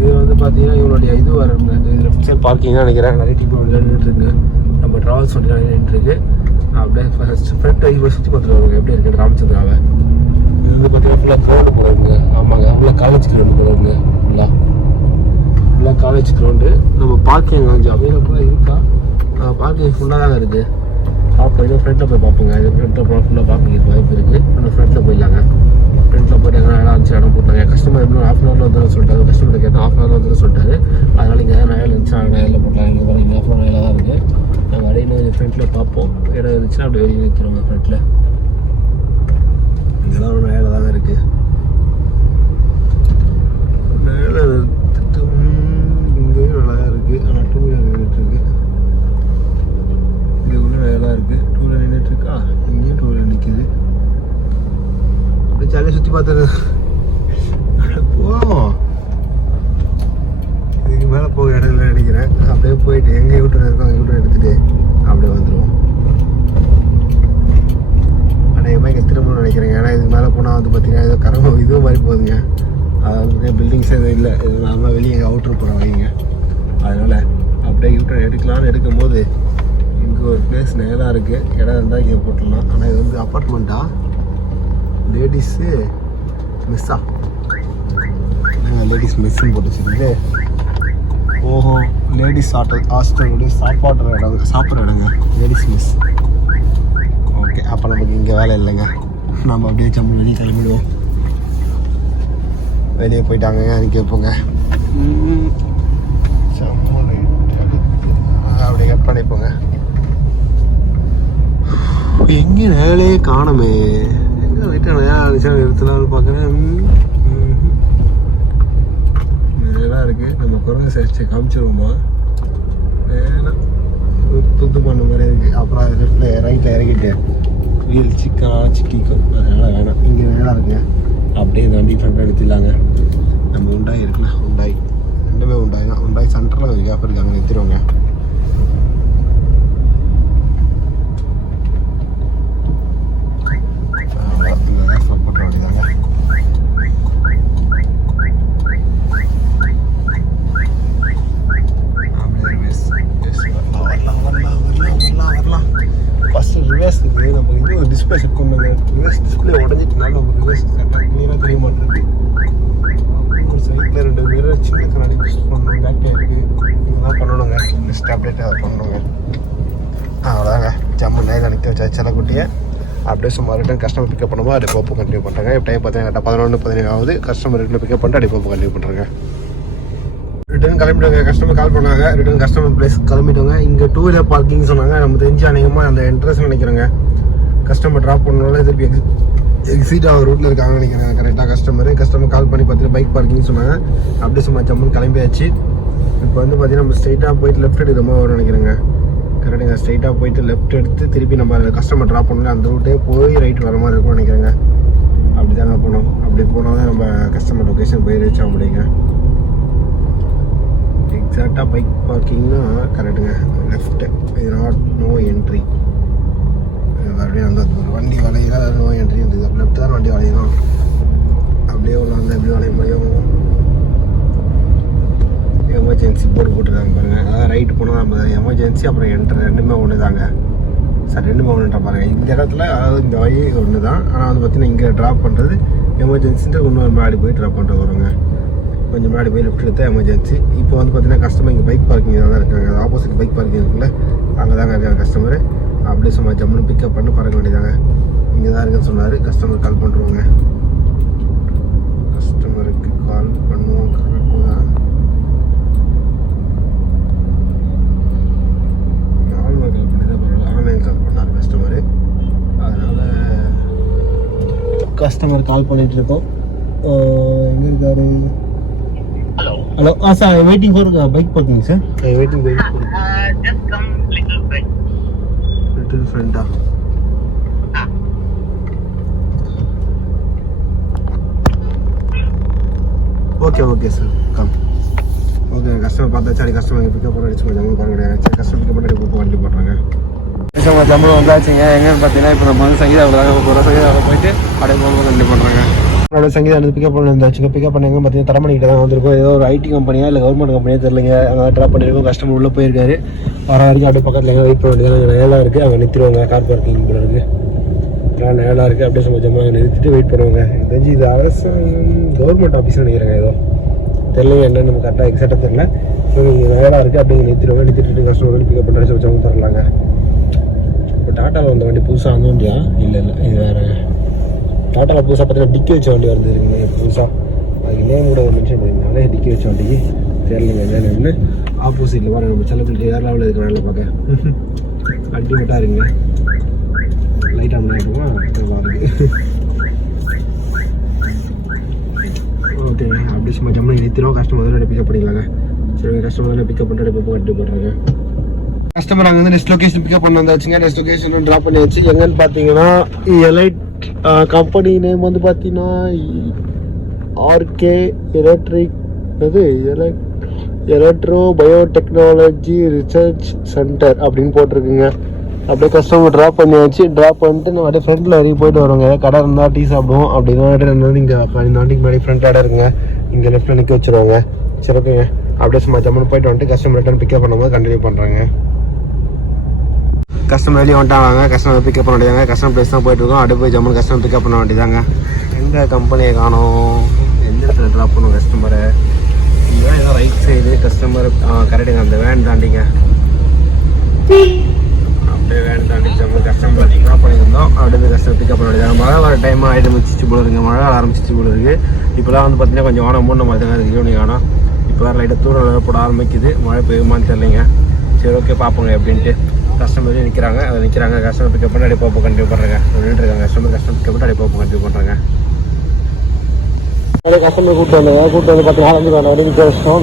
இது வந்து பார்த்தீங்கன்னா இவங்களுடைய இது வேறு இருக்குங்க. இது லெஃப்ட் சைட் பார்க்கிங் தான் நினைக்கிறேன். நிறைய டிப்பு நின்றுட்டுருக்கு. நம்ம ட்ராவல்ஸ் வண்டி நிறைய நின்றுருக்கு. அப்படியே ஃபஸ்ட் ஃப்ரண்ட் ஐ சுற்றி பார்த்துட்டு வருவாங்க எப்படி இருக்குது ராமச்சந்திராவை. இது வந்து பார்த்தீங்கன்னா ஃபுல்லாக கிரௌண்டு போகிறவங்க. ஆமாங்க ஃபுல்லாக காலேஜ் கிரௌண்டு போகிறவங்க. ஃபுல்லாக காலேஜ் கிரௌண்டு. நம்ம பார்க்கிங் கொஞ்சம் அவைலபிளாக இருக்கா? பார்க்கிங் ஃபுல்லாக தாங்க இருக்குது. பார்ப்போம். இன்னும் ஃப்ரெண்டில் போய் பார்ப்போங்க. இது ஃப்ரெண்டில் போனால் ஃபுல்லாக பார்க்கிங் வாய்ப்பு இருக்குது. இன்னும் ஃப்ரெண்டில் போயிடலாங்க. ஃப்ரெண்டில் போய்ட்டு எங்கே இடம் இருந்துச்சு இடம் போட்டாங்க. கஸ்டமர் இன்னும் ஹாஃப் அன் ஹவரில் வந்துடும் சொல்லிட்டாரு. கஸ்டமர் கேட்டால் ஹாஃப் அன் ஹவரில் வந்துடும் சொல்லிட்டாரு. அதனால் இங்கே நயல் இருந்துச்சு நயலில் போட்டலாம். இங்கே பாருங்க ஹாஃப் அன் நயலாக தான் இருக்குது. நாங்கள் அப்படியே இன்னும் ஃப்ரெண்டில் பார்ப்போம். இடம் இருந்துச்சுன்னா அப்படி வெளியே நிறுத்துருவாங்க ஃப்ரெண்டில். இங்கெல்லாம் ஒரு நயலாக தாங்க இருக்குது. நயலை நிறுத்திட்டு இங்கேயும் நல்லா இருக்குது. ஆனால் டூ வீலர் நின்றுட்டுருக்கு. இதுக்குள்ளே நயலாக இருக்குது. டூ வீலர் நின்றுட்டுருக்கா? இங்கேயும் டூ வீலர் நிற்கிது. அப்படியே ஜாலியாக சுற்றி பார்த்துரு போவோம். இதுக்கு மேலே போக இடம் இல்லை நினைக்கிறேன். அப்படியே போயிட்டு எங்கே யூட்டர் இருக்கோ அங்கே யூட்டர் எடுத்துகிட்டு அப்படியே வந்துடுவோம். அநேகமாக இங்கே திரும்பணும்னு நினைக்கிறேங்க. ஏன்னா இதுக்கு மேலே போனால் வந்து பார்த்தீங்கன்னா ஏதோ கரகம் இதுவும் மாதிரி போகுதுங்க. அதாவது பில்டிங்ஸ் எதுவும் இல்லை. இது நார்மலாக வெளியே அவுட்ரு போகிற வழிங்க. அதனால் அப்படியே யூட்டர் எடுக்கலான்னு எடுக்கும்போது இங்கே ஒரு பிளேஸ் நேராக இருக்குது. இடம் இருந்தால் இங்கே போட்டுடலாம். ஆனால் இது வந்து அப்பார்ட்மெண்ட்டா லேடிஸு மிஸ்ஸா? லேடிஸ் மெஸ்ஸுன்னு போட்டு வச்சுருக்கு. ஓஹோ லேடிஸ் ஹாஸ்டலுடைய சாப்பிட்ற இடங்க லேடிஸ் மிஸ். ஓகே அப்போ நமக்கு இங்கே வேலை இல்லைங்க. நம்ம அப்படியே சம்பளம் வெளியே கிளம்பிடுவோம். வெளியே போயிட்டாங்க அன்றைக்கி வைப்போங்க. அப்படியே கட் பண்ணிப்போங்க. எங்கே வேலையே காணுமே. எங்கே லைட்டாக நிறுத்தலாம்னு பார்க்குறேன். இதெல்லாம் இருக்குது. நம்ம குரங்கு சேர்த்து காமிச்சிருவோமா? வேணாம் துத்து பண்ண மாதிரி இருக்குது. அப்புறம் லெஃப்டில் ரைட்டில் இறங்கிட்டு வீல் சிக்கிக்கும். அதனால் வேணாம். இங்கே வேணாம் இருக்குங்க. அப்படியே இந்த வண்டி ஃப்ரெண்டாக எடுத்துடலாங்க. நம்ம உண்டாய் இருக்குல்ல உண்டாய் ரெண்டுமே உண்டாய் தான். உண்டாய் சென்டரில் கேப் இருக்காங்க நிறுத்திடுவாங்க. கிளியராக தெரிய மாட்டேங்குது. ஒரு சைடில் 2 மிரர் சின்ன கண்ணாடி யூஸ் பண்ணணும். பேக் இருக்குது இதெல்லாம் பண்ணணுங்க. நெக்ஸ்ட் அப்டேட் அதை பண்ணணுங்க. அவ்வளோதாங்க. ஜம்மு நேரம் நிற்க வச்சா செல்லக்குட்டியை அப்படியே சும்மா ரிட்டன் கஸ்டமர் பிக்கப் பண்ணும்போது அப்படியே போப்பு கண்டினியூ பண்ணுறாங்க. இப்போ டைம் பார்த்தீங்கன்னா 11:17 ஆகுது. கஸ்டமர் ரிட்டன் பிக்கப் பண்ணிட்டு அப்படியே போப்பு கண்டினியூ பண்ணுறாங்க. ரிட்டன் கிளம்பிட்டோங்க. கஸ்டமர் கால் பண்ணாங்க. ரிட்டன் கஸ்டமர் பிளேஸ் கிளம்பிட்டோங்க. இங்கே 2 வீலர் பார்க்கிங் சொன்னாங்க. நம்ம தெரிஞ்சு அநேகமாக அந்த என்ட்ரன்ஸ் நினைக்கிறேங்க. கஸ்டமர் ட்ராப் பண்ணனால திருப்பி எக்ஸிட் ஆகிற ரூட்டில் இருக்காங்கன்னு நினைக்கிறேன். கரெக்டாக கஸ்டமர் கால் பண்ணி பார்த்துட்டு பைக் பார்க்கிங் சொன்னாங்க. அப்படியே சும்மா ஜம்முன்னு கிளம்பியாச்சு. இப்போ வந்து பார்த்தீங்கன்னா நம்ம ஸ்ட்ரைட்டாக போயிட்டு லெஃப்ட் எடுக்கிற மாதிரி வரும்னு நினைக்கிறேங்க. கரெக்டுங்க. ஸ்ட்ரைட்டாக போயிட்டு லெஃப்ட் எடுத்து திருப்பி நம்ம கஸ்டமர் ட்ராப் பண்ணல அந்த ரூட்டே போய் ரைட் வர மாதிரி இருக்கும்னு நினைக்கிறேங்க. அப்படி தாங்க போனோம். அப்படி போனால் தான் நம்ம கஸ்டமர் லொக்கேஷன் போய் ரீச் ஆக முடியுங்க. எக்ஸாக்டாக பைக் பார்க்கிங்னா கரெக்டுங்க. லெஃப்ட்டு இது நாட் நோ என்ட்ரி. மறுபடியும் அந்த வண்டி வளையில நோ என்ட்ரி இருந்தது. அப்போ லெஃப்ட் தான் வண்டி வளையணும். அப்படியே ஒன்று வந்து எப்படி வளைய முடியும்? எமர்ஜென்சி போர்டு போட்டுருக்காங்க பாருங்கள். அதாவது ரைட்டு போனால் நம்ம எமர்ஜென்சி அப்புறம் என்ட்ரு ரெண்டுமே ஒன்று தாங்க. சார் ரெண்டுமே ஒன்றுன்ற பாருங்கள். இந்த இடத்துல அதாவது இந்த வழி ஒன்று தான். ஆனால் வந்து பார்த்தீங்கன்னா இங்கே ட்ராப் பண்ணுறது எமர்ஜென்சின்ட்டு இன்னொரு முன்னாடி போய் ட்ராப் பண்ணிட்டு வருங்க. கொஞ்சம் முன்னாடி போய் லெஃப்ட் எடுத்தால் எமர்ஜென்சி. இப்போ வந்து பார்த்தீங்கன்னா கஸ்டமர் இங்கே பைக் பார்க்கிங் தான் இருக்காங்க. ஆப்போசிட் பைக் பார்க்கிங் இருக்குல்ல அங்கே தாங்க இருக்காங்க கஸ்டமர். அப்படியே சும்மா ஜம்முன்னு பிக்கப் பண்ணி பறக்க வேண்டியதாங்க. இங்கே தான் இருக்குன்னு சொன்னார். கஸ்டமர் கால் பண்ணுறோங்க. கஸ்டமருக்கு கால் பண்ணுவோம். கரெக்டு தான். ஆன்லைன் கால் பண்ணார் கஸ்டமரு. அதனால் கஸ்டமர் கால் பண்ணிகிட்டு இருக்கோம். எங்கே இருக்காரு? Hello. Sir, I'm waiting for bike parking, sir. I'm waiting bike parking. Just come little bit. Little front. Okay, sir. Come. Okay, customer பார்த்தா சரி கஸ்டமர் பிக்கப் பண்ண அடிச்சு கொஞ்சம் பாருங்க. சரி கஸ்டமர் பிக்கப் பண்ணி போட்டு வண்டி போடுறாங்க. நம்ம ஜம்மு வந்தாச்சுங்க. எங்கன்னு பார்த்தீங்கன்னா இப்போ நம்ம வந்து சங்கீதாவில் தாங்க போகிறோம். சங்கீதாவில் போயிட்டு அப்படியே போக வண்டி பண்ணுறாங்க. என்னோட சங்கீதா வந்து பிக்கப் பண்ணி வந்தாச்சுங்க. பிக்கப் பண்ணி எங்கே பார்த்தீங்கன்னா தரமணிக்கிட்ட தான் வந்திருக்கோம். ஏதோ ஒரு ஐடி கம்பெனியா இல்லை கவர்மெண்ட் கம்பெனியாக தெரியலைங்க. அங்கே ட்ராப் பண்ணியிருக்கோம். கஸ்டமர் உள்ளே போயிருக்காரு. வர வரைக்கும் அப்படியே பக்கத்தில் எங்கே வெயிட் பண்ண வேண்டியது நேலாக இருக்குது. அங்கே நிறுத்திடுவாங்க. கார் பார்க்கிங் கூட இருக்குது. நேலாக இருக்குது. அப்படியே சும்மா ஜம்மா நிறுத்திட்டு வெயிட் பண்ணுவாங்க. எனக்கு தெரிஞ்சு இது அரசு கவர்மெண்ட் ஆஃபீஸ்னு நினைக்கிறாங்க. ஏதோ தெரியல என்னன்னு நம்ம கரெக்டாக எக்ஸாக்டாக தெரியல. இங்கே நேலாக இருக்குது. அப்படியே நிறுத்திடுவாங்க. நிறுத்திட்டு கஸ்டமர் பிக்கப் பண்ணி வச்சு தரலாங்க. இப்போ டாட்டாவில் வந்த வண்டி புதுசாக அந்த வண்டியா? இல்லை இது வேறு. டாட்டாவில் புதுசாக பார்த்தீங்கன்னா டிக்கி வச்ச வண்டி வந்து இருக்குங்க புதுசாக. அதுக்கு நேம் கூட ஒரு மென்ஷன் பண்ணியிருந்தாங்க. டிக்கி வச்ச வண்டிக்கு தெரியலைங்க என்னென்னு. ஆப்போசிட்டில் பாருங்க நம்ம செல்லப்பிள்ளை வேறு லெவலில் இருக்கிற வேலை பார்க்க அல்டிமேட்டாக இருக்குங்க. லைட்டாக முன்னாடிமா நல்லா இருக்குது. ஓகேங்க. அப்படி சும்மா ஜம்மு நிறுத்திடும். கஸ்டமர் தான் பிக்கப் பண்ணிக்கலாங்க. சரி கஸ்டமர் தான் பிக்கப் பண்ணிட்டு இப்போ கண்டிப்பாக பண்ணுறாங்க. கஸ்டமர் அங்கே வந்து நெக்ஸ்ட் லொக்கேஷன் பிக்கப் பண்ண வந்தாச்சுங்க. நெக்ஸ்ட் லொக்கேஷன் ட்ராப் பண்ணி வச்சு எங்கன்னு பார்த்தீங்கன்னா எலைட் கம்பெனி நேம் வந்து பார்த்தீங்கன்னா ஆர்கே எலக்ட்ரிக் அது எலக்ட்ரோ பயோடெக்னாலஜி ரிசர்ச் சென்டர் அப்படின்னு போட்டிருக்குங்க. அப்படியே கஸ்டமர் ட்ராப் பண்ணியாச்சு. ட்ராப் பண்ணிட்டு நம்ம அப்படியே ஃப்ரண்ட்டில் வரைக்கும் போயிட்டு வரோங்க. கடை இருந்தால் டீ சாப்பிடுவோம். அப்படின்னா வந்து இங்கே இந்த வண்டிக்கு முன்னாடி ஃப்ரண்ட் கடை இருக்குங்க. இங்கே லெஃப்ட்டில் நிற்க வச்சுருவாங்க. சரி ஓகேங்க. அப்படியே சும்மா ஜம்முன்னு போயிட்டு வந்துட்டு கஸ்டமர் ரிட்டர்ன் பிக்கப் பண்ணும்போது கண்டினியூ பண்ணுறாங்க. கஸ்டமர் வெளியே வந்துட்டாங்க. கஸ்டமர் பிக்கப் பண்ண வேண்டியதாங்க. கஸ்டமர் பிளேஸ் தான் போயிட்டுருக்கோம். அப்படியே போய் ஜம்முன்னு கஸ்டமர் பிக்கப் பண்ண வேண்டியதாங்க. எந்த கம்பெனியை காணும்? எந்த இடத்துல ட்ராப் பண்ணுவோம் கஸ்டமரை? இதுதான் ஏதோ ரைட் சைடு கஸ்டமர் கரெக்டுங்க. அந்த வேன் தாண்டிங்க. அப்படியே வேன் தாண்டி ஜம்மு கஸ்டமர் ட்ராப் பண்ணியிருந்தோம். அப்படியே கஸ்டமர் பிக்கப் பண்ண வேண்டியதாங்க. மழை வர டைம் ஆரம்பிச்சிச்சு போல இருக்குங்க. மழை ஆரம்பிச்சிச்சு போல இருக்குது. இப்போலாம் வந்து பார்த்தீங்கன்னா கொஞ்சம் வானம் மூணு மாதிரி தாங்க இருக்குது. ஈவினிங் ஆனால் இப்போ வேறு லைட்டாக தூரம் போட ஆரம்பிக்குது. மழை பெய்யுமான்னு தெரியலைங்க. சரி ஓகே பார்ப்போங்க எப்படின்ட்டு. கஸ்டமர் நிற்கிறாங்க. அதை நிற்கிறாங்க. கஸ்டமர் பிக்கப் பண்ணி அப்படியே போப்போ கண்டினியூ பண்ணுறாங்க. நின்றுருக்காங்க. கஸ்டமர் பிக்கப் பண்ணி அப்படியே போப்போ கண்டினியூ பண்ணுறாங்க. அப்படியே கஸ்டமர் கூப்பிட்டு வந்து பார்த்தீங்கன்னா அப்படியே நிற்க வச்சோம்.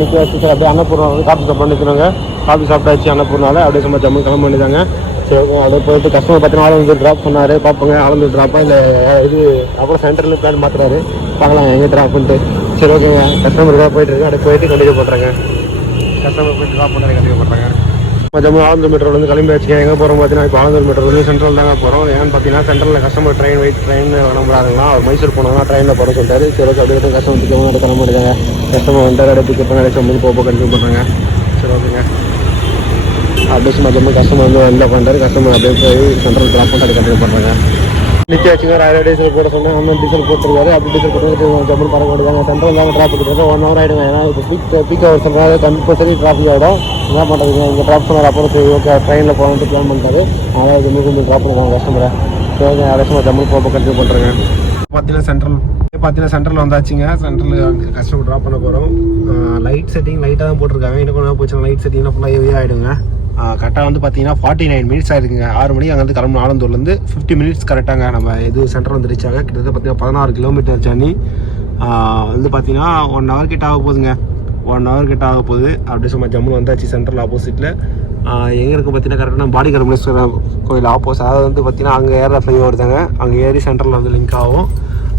நிற்க வச்சு சார் அப்படியே அன்னப்பூர்ணம் வந்து காஃபி சாப்பிட நிற்கிறாங்க. காஃபி சாப்பிட்டாச்சு அன்னப்பூர்னால அப்படியே சும்மா ஜம்மு கிளம்ப வேண்டியதாங்க. சரி அப்படியே போயிட்டு கஸ்டமர் பார்த்தீங்கன்னா ஆலந்தூர் ட்ராப் பண்ணார். பார்ப்போங்க ஆலந்தூர் ட்ராப்பாக இல்லை இது அப்புறம் சென்டரில் பிளான் மாற்றுறாரு. பார்க்கலாம் எங்கே ட்ராப் பண்ணிட்டு. சரி ஓகேங்க. கஸ்டமருக்காக போயிட்டு இருக்கு. அப்படியே போயிட்டு கண்டினியூ பண்ணுறாங்க. கஸ்டமர் போயிட்டு ட்ராப் பண்ணுறாங்க. கண்டினியூ பண்ணுறாங்க. ஜம்மு ஆலந்தூர் மெட்ரோலேருந்து கிளம்பி வச்சுக்கேன். எங்கே போகிறோம் பார்த்தீங்கன்னா இப்போ ஆலந்தூர் மெட்ரோலேருந்து சென்ட்ரல் தாங்க போகிறோம். ஏன்னு பார்த்தீங்கன்னா சென்ட்ரலில் கஸ்டமர் ட்ரெயின் கிளம்புறாங்களா. அவர் மைசூர் போனோம்னா ட்ரெயினில் போகிற சொல்லிட்டாரு. சரி ஓகே. அப்படியே கஸ்டமர் பிக்கப் கிளம்ப முடியாங்க. கஸ்டமர் வந்துட்டு அப்படியே பிக்கப் பண்ணி கஸ்டமர் போக கண்டினியூ பண்ணுறாங்க. சரி ஓகேங்க. அப்படியே சும்மா ஜம்மு கஸ்டமர் வந்து வெளில பண்ணுறாரு. கஸ்டமர் அப்படியே போய் சென்ட்ரல் ட்ராப் பண்ணிட்டு கண்டினியூ பண்ணுறாங்க. நிச்சயாச்சுங்க 1000 டீசல் போட சொன்னேன். அண்ணன் டீசல் போட்டுருக்காரு. அப்படி டீசல் போட்டு ஜம்மு பறக்க விடுவாங்க. சென்ட்ரல் தான் டிராஃபிக் இருக்குது. 1 hour ஆகிடுங்க. ஏன்னா இப்போ பீக் ஹவர் சொல்கிறாங்க, கம்பல்சரி டிராஃபிக் ஆகிடும். என்ன பண்ணுறதுங்க, இங்கே ட்ராப் சொன்னார். அப்புறம் சரி ஓகே ட்ரெயினில் போகணுன்ட்டு பிளான் பண்ணிட்டாரு. அதனால் கொஞ்சம் ட்ராப் பண்ணுவாங்க கஸ்டமரை. சரி அரசு ஜம்மு போக கண்டினியூ பண்ணுறேங்க. பார்த்தீங்கன்னா சென்ட்ரல் வந்தாச்சுங்க. சென்ட்ரல் கஸ்டமர் ட்ராப் பண்ண போகிறோம். லைட் செட்டிங் லைட்டாக தான் போட்டிருக்காங்க. இன்னும் கொஞ்சம் போச்சு லைட் செட்டிங்னா ஃபுல்லாக ஹெவியாக ஆகிடுங்க. கரெக்டாக வந்து பார்த்தீங்கன்னா 49 minutes ஆகிருக்குங்க. 6 மணிக்கு அங்கேருந்து கிளம்பும் ஆலந்தூர்லேருந்து 50 minutes கரெக்டாங்க. நம்ம இது சென்ட்ரல் வந்து ரீச் ஆக கிட்டத்தட்ட பார்த்தீங்கன்னா 16 கிலோமீட்டர் ஜர்னி. வந்து பார்த்தீங்கன்னா 1 hour கிட்ட ஆக போகுதுங்க. 1 hour கிட்ட ஆக போகுது. அப்படியே சும்மா ஜம்மு வந்தாச்சு. சென்ட்ரல் ஆப்போசிட்டில் எங்கே இருக்குது பார்த்தீங்கன்னா கரெக்டாக பாடி கருமேஸ்வரர் கோயில் ஆப்போசிட். அதாவது வந்து பார்த்தீங்கன்னா அங்கே ஏற ஃப்ளைஓவர் தாங்க. அங்கே ஏறி சென்ட்ரலில் வந்து லிங்க் ஆகும்.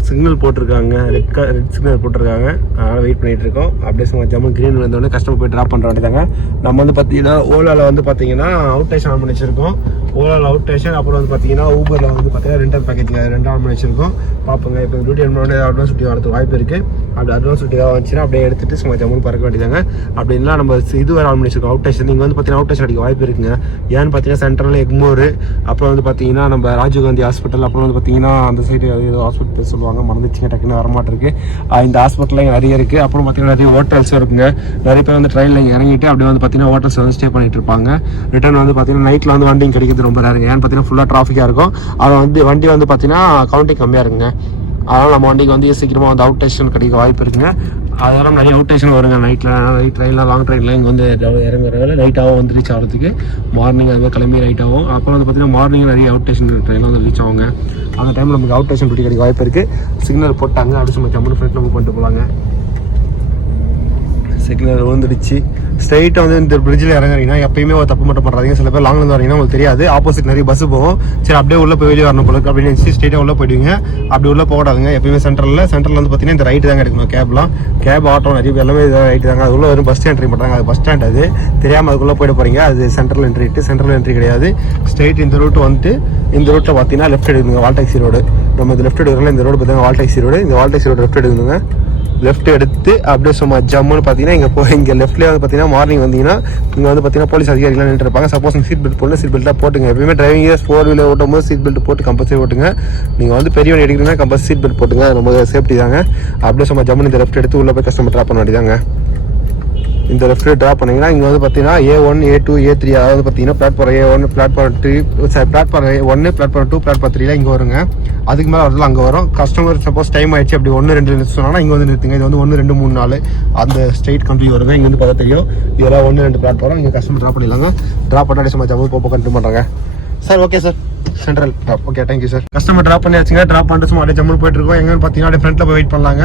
சிக்னல் போட்டிருக்காங்க, ரெட் சிக்னல் போட்டிருக்காங்க. அதனால் வெயிட் பண்ணிகிட்டு இருக்கோம். அப்படியே சும்மா ஜம்மு க்ரீன் வந்தோடனே கஸ்டமர் போய் ட்ராப் பண்ணுற வேண்டியதாங்க. நம்ம வந்து பார்த்தீங்கன்னா ஓலாவில் வந்து பார்த்தீங்கன்னா அவுட் ஸ்டேஷன் ஆன் பண்ணி வச்சிருக்கோம். ஓலாவில் அவுட் ஸ்டேஷன், அப்புறம் வந்து பார்த்தீங்கன்னா ஊபரில் வந்து பார்த்தீங்கன்னா ரெண்டல் பேக்கேஜில் 2 ஆன் பண்ணி வச்சிருக்கோம். பார்ப்போங்க. இப்போ டியூட்டி என்ன அட்வான்ஸ் டியூட்டி வரதுக்கு வாய்ப்பு இருக்குது. அப்படி அட்வான்ஸ் டியூட்டி ஏதாவது வந்துச்சுன்னா அப்படியே எடுத்துகிட்டு சும்மா ஜம்மு பறக்க வேண்டியதாங்க. அப்படின்னா நம்ம இது வேறு ஆன் பண்ணி வச்சிருக்கோம் அவுட் ஸ்டேஷன். நீங்கள் வந்து பார்த்தீங்கன்னா அவுட் ஸ்டேஷன் அடிக்க வாய்ப்பு இருக்குங்க. ஏன்னு பார்த்தீங்கன்னா சென்ட்ரல் எக்மோர், அப்புறம் வந்து பார்த்தீங்கன்னா நம்ம ராஜீவ்காந்தி ஹாஸ்பிட்டல், அப்புறம் வந்து பார்த்தீங்கன்னா அந்த சைடு ஏதோ ஹாஸ்பிட்டல் சொல்லுவாங்க, மறந்துச்சுங்க டக்குன்னு வரமாட்டிருக்கு. இந்த ஹாஸ்பிட்டலில் இங்கே நிறைய இருக்குது. அப்புறம் பார்த்தீங்கன்னா நிறைய ஹோட்டல்ஸும் இருக்குங்க. நிறைய பேர் வந்து ட்ரெயினில் இங்கே இறங்கிட்டு அப்படியே வந்து பார்த்தீங்கன்னா ஹோட்டல்ஸ் வந்து ஸ்டே பண்ணிட்டு இருப்பாங்க. ரிட்டர்ன் வந்து பார்த்தீங்கன்னா நைட்டில் வந்து வண்டிங்க கிடைக்கிறது ரொம்ப ரேருங்க. ஏன்னு பார்த்தீங்கன்னா ஃபுல்லாக டிராஃபிக்காக இருக்கும். அதை வந்து வண்டி வந்து பார்த்தீங்கன்னா கவுண்டிங் கம்மியாக இருக்குங்க. அதனால் நம்ம வண்டிக்கு வந்து சீக்கிரமாக வந்து அவுட் ஸ்டேஷன் கிடைக்க வாய்ப்பு இருக்குங்க. அதெல்லாம் நிறைய அவுட் ஸ்டேஷன் வருங்க நைட்டில். நைட் ட்ரெயினில் லாங் ட்ரெயினில் இங்கே வந்து இறங்குறதால நைட்டாகவும் வந்து ரீச் ஆகிறதுக்கு மார்னிங் அது கிளம்பி நைட்டாகவும். அப்புறம் வந்து பார்த்தீங்கன்னா மார்னிங் நிறைய அவுட் ஸ்டேஷன் ட்ரெயினில் வந்து ரீச் ஆகுங்க. அந்த டைமில் நமக்கு அவுட் ஸ்டேஷன் டியூட்டி கிடைக்க வாய்ப்பு இருக்குது. சிக்னல் போட்டாங்க. அப்படி சும்மா ஜம்மு ஃப்ரெண்ட் நம்ம பண்ணிட்டு போகலாங்க. சிக்னல் விழுந்துடுச்சு. ஸ்ட்ரைட்டாக வந்து இந்த பிரிட்ஜில் இறங்குறீங்கன்னா எப்பயுமே ஒரு தப்பு மட்டும் பண்ணுறாங்க. சில பேர் லாங்லேருந்து வரீங்கன்னா உங்களுக்கு தெரியாது. ஆப்போசிட் நிறைய பஸ் போகும். சரி அப்படியே உள்ளே போய் வெளியே வரணும் போல அப்படின்னு நினச்சி ஸ்ட்ரைட்டாக உள்ளே போயிடுவீங்க. அப்படி உள்ளே போடாதுங்க. எப்பயுமே சென்ட்ரலில் வந்து பார்த்தீங்கன்னா இந்த ரைட்டு தாங்க எடுக்கணும். கேப் ஆட்டோ நிறைய எல்லாமே இதாக ரைட்டு தாங்க. அது உள்ள வெறும் பஸ் என்ட்ரி பண்ணுறாங்க. அது பஸ் ஸ்டாண்ட். அது தெரியாமல் அதுக்குள்ளே போயிட போகிறீங்க. அது சென்ட்ரல் என்ட்ரி கிடையாது. ஸ்ட்ரைட் இந்த ரூட் வந்துட்டு இந்த ரூட்டில் பார்த்தீங்கன்னா லெஃப்ட் எடுக்கணுங்க. வால்டாக்சி ரோடு. நம்ம இது லெஃப்ட் எடுக்கிறோம். இந்த ரோடு பார்த்தீங்கன்னா வால்டாக்சி ரோடு. இந்த வால்டாக்சி ரோடு லெஃப்ட் எடுக்கணுங்க. லெஃப்ட் எடுத்து அப்படியே சும்மா ஜம்முன்னு பார்த்தீங்கன்னா இங்கே லெஃப்ட்லேயே வந்து பார்த்தீங்கன்னா மார்னிங் வந்தீங்கன்னா இங்கே வந்து பார்த்தீங்கன்னா போலீஸ் அதிகாரிகள் நின்று இருப்பாங்க. சப்போஸ் நீங்கள் சீட் பெல்ட் போடணும், சீட் பெல்ட்டாக போட்டுங்க. எப்பயுமே டிரைவிங் 4 வீலர் ஓட்டும் போது சீட் பெல்ட் போட்டு கம்பல்சரி ஓட்டுங்க. நீங்கள் வந்து பெரிய வண்டி எடுக்கிறீங்கன்னா கம்பல்சரி சீட் பெல்ட் போட்டுங்க. ரொம்ப சேஃப்டி தாங்க. அப்படியே சும்மா ஜம்முன்னு இந்த லெஃப்ட் எடுத்து உள்ளே போய் கஸ்டமர் ட்ராப் பண்ண வேண்டியதாங்க. இந்த லெஃப்ட்டில் ட்ராப் பண்ணிங்கன்னா இங்கே வந்து பார்த்தீங்கன்னா A1, A2, A3 அதாவது பார்த்தீங்கன்னா platform A1, platform 3, platform 1, platform 2, platform 3 இங்கே வருங்க. அதுக்கு மேலே வரதுல அங்கே வரும். கஸ்டமர் சப்போஸ் டைம் ஆயிடுச்சு அப்படி 1, 2 நிறுத்தி சொன்னாங்கன்னா இங்கே வந்து நிறுத்துங்க. இது வந்து 1, 2, 3, 4 அந்த ஸ்ட்ரெயிட் கண்ட்ரி வருங்க. இங்கே வந்து பார்த்தா தெரியும். இதெல்லாம் 1, 2 பிளாட்ஃபார்ம். இங்கே கஸ்டமர் ட்ராப் பண்ணிடலாங்க. ட்ராப் பண்ணாடி சும்மா ஜம்மு போக கண்டினியூ பண்ணுறாங்க. Sir okay sir, central drop. Okay thank you sir. Customer drop பண்ணியாச்சுங்க. ட்ராப் பண்ணிட்டு சும்மா அப்படியே ஜம்மு போயிட்டு இருக்கோம். எங்கன்னு பார்த்தீங்கன்னா அப்படியே ஃப்ரண்ட்டில் போய் வெயிட் பண்ணலாங்க.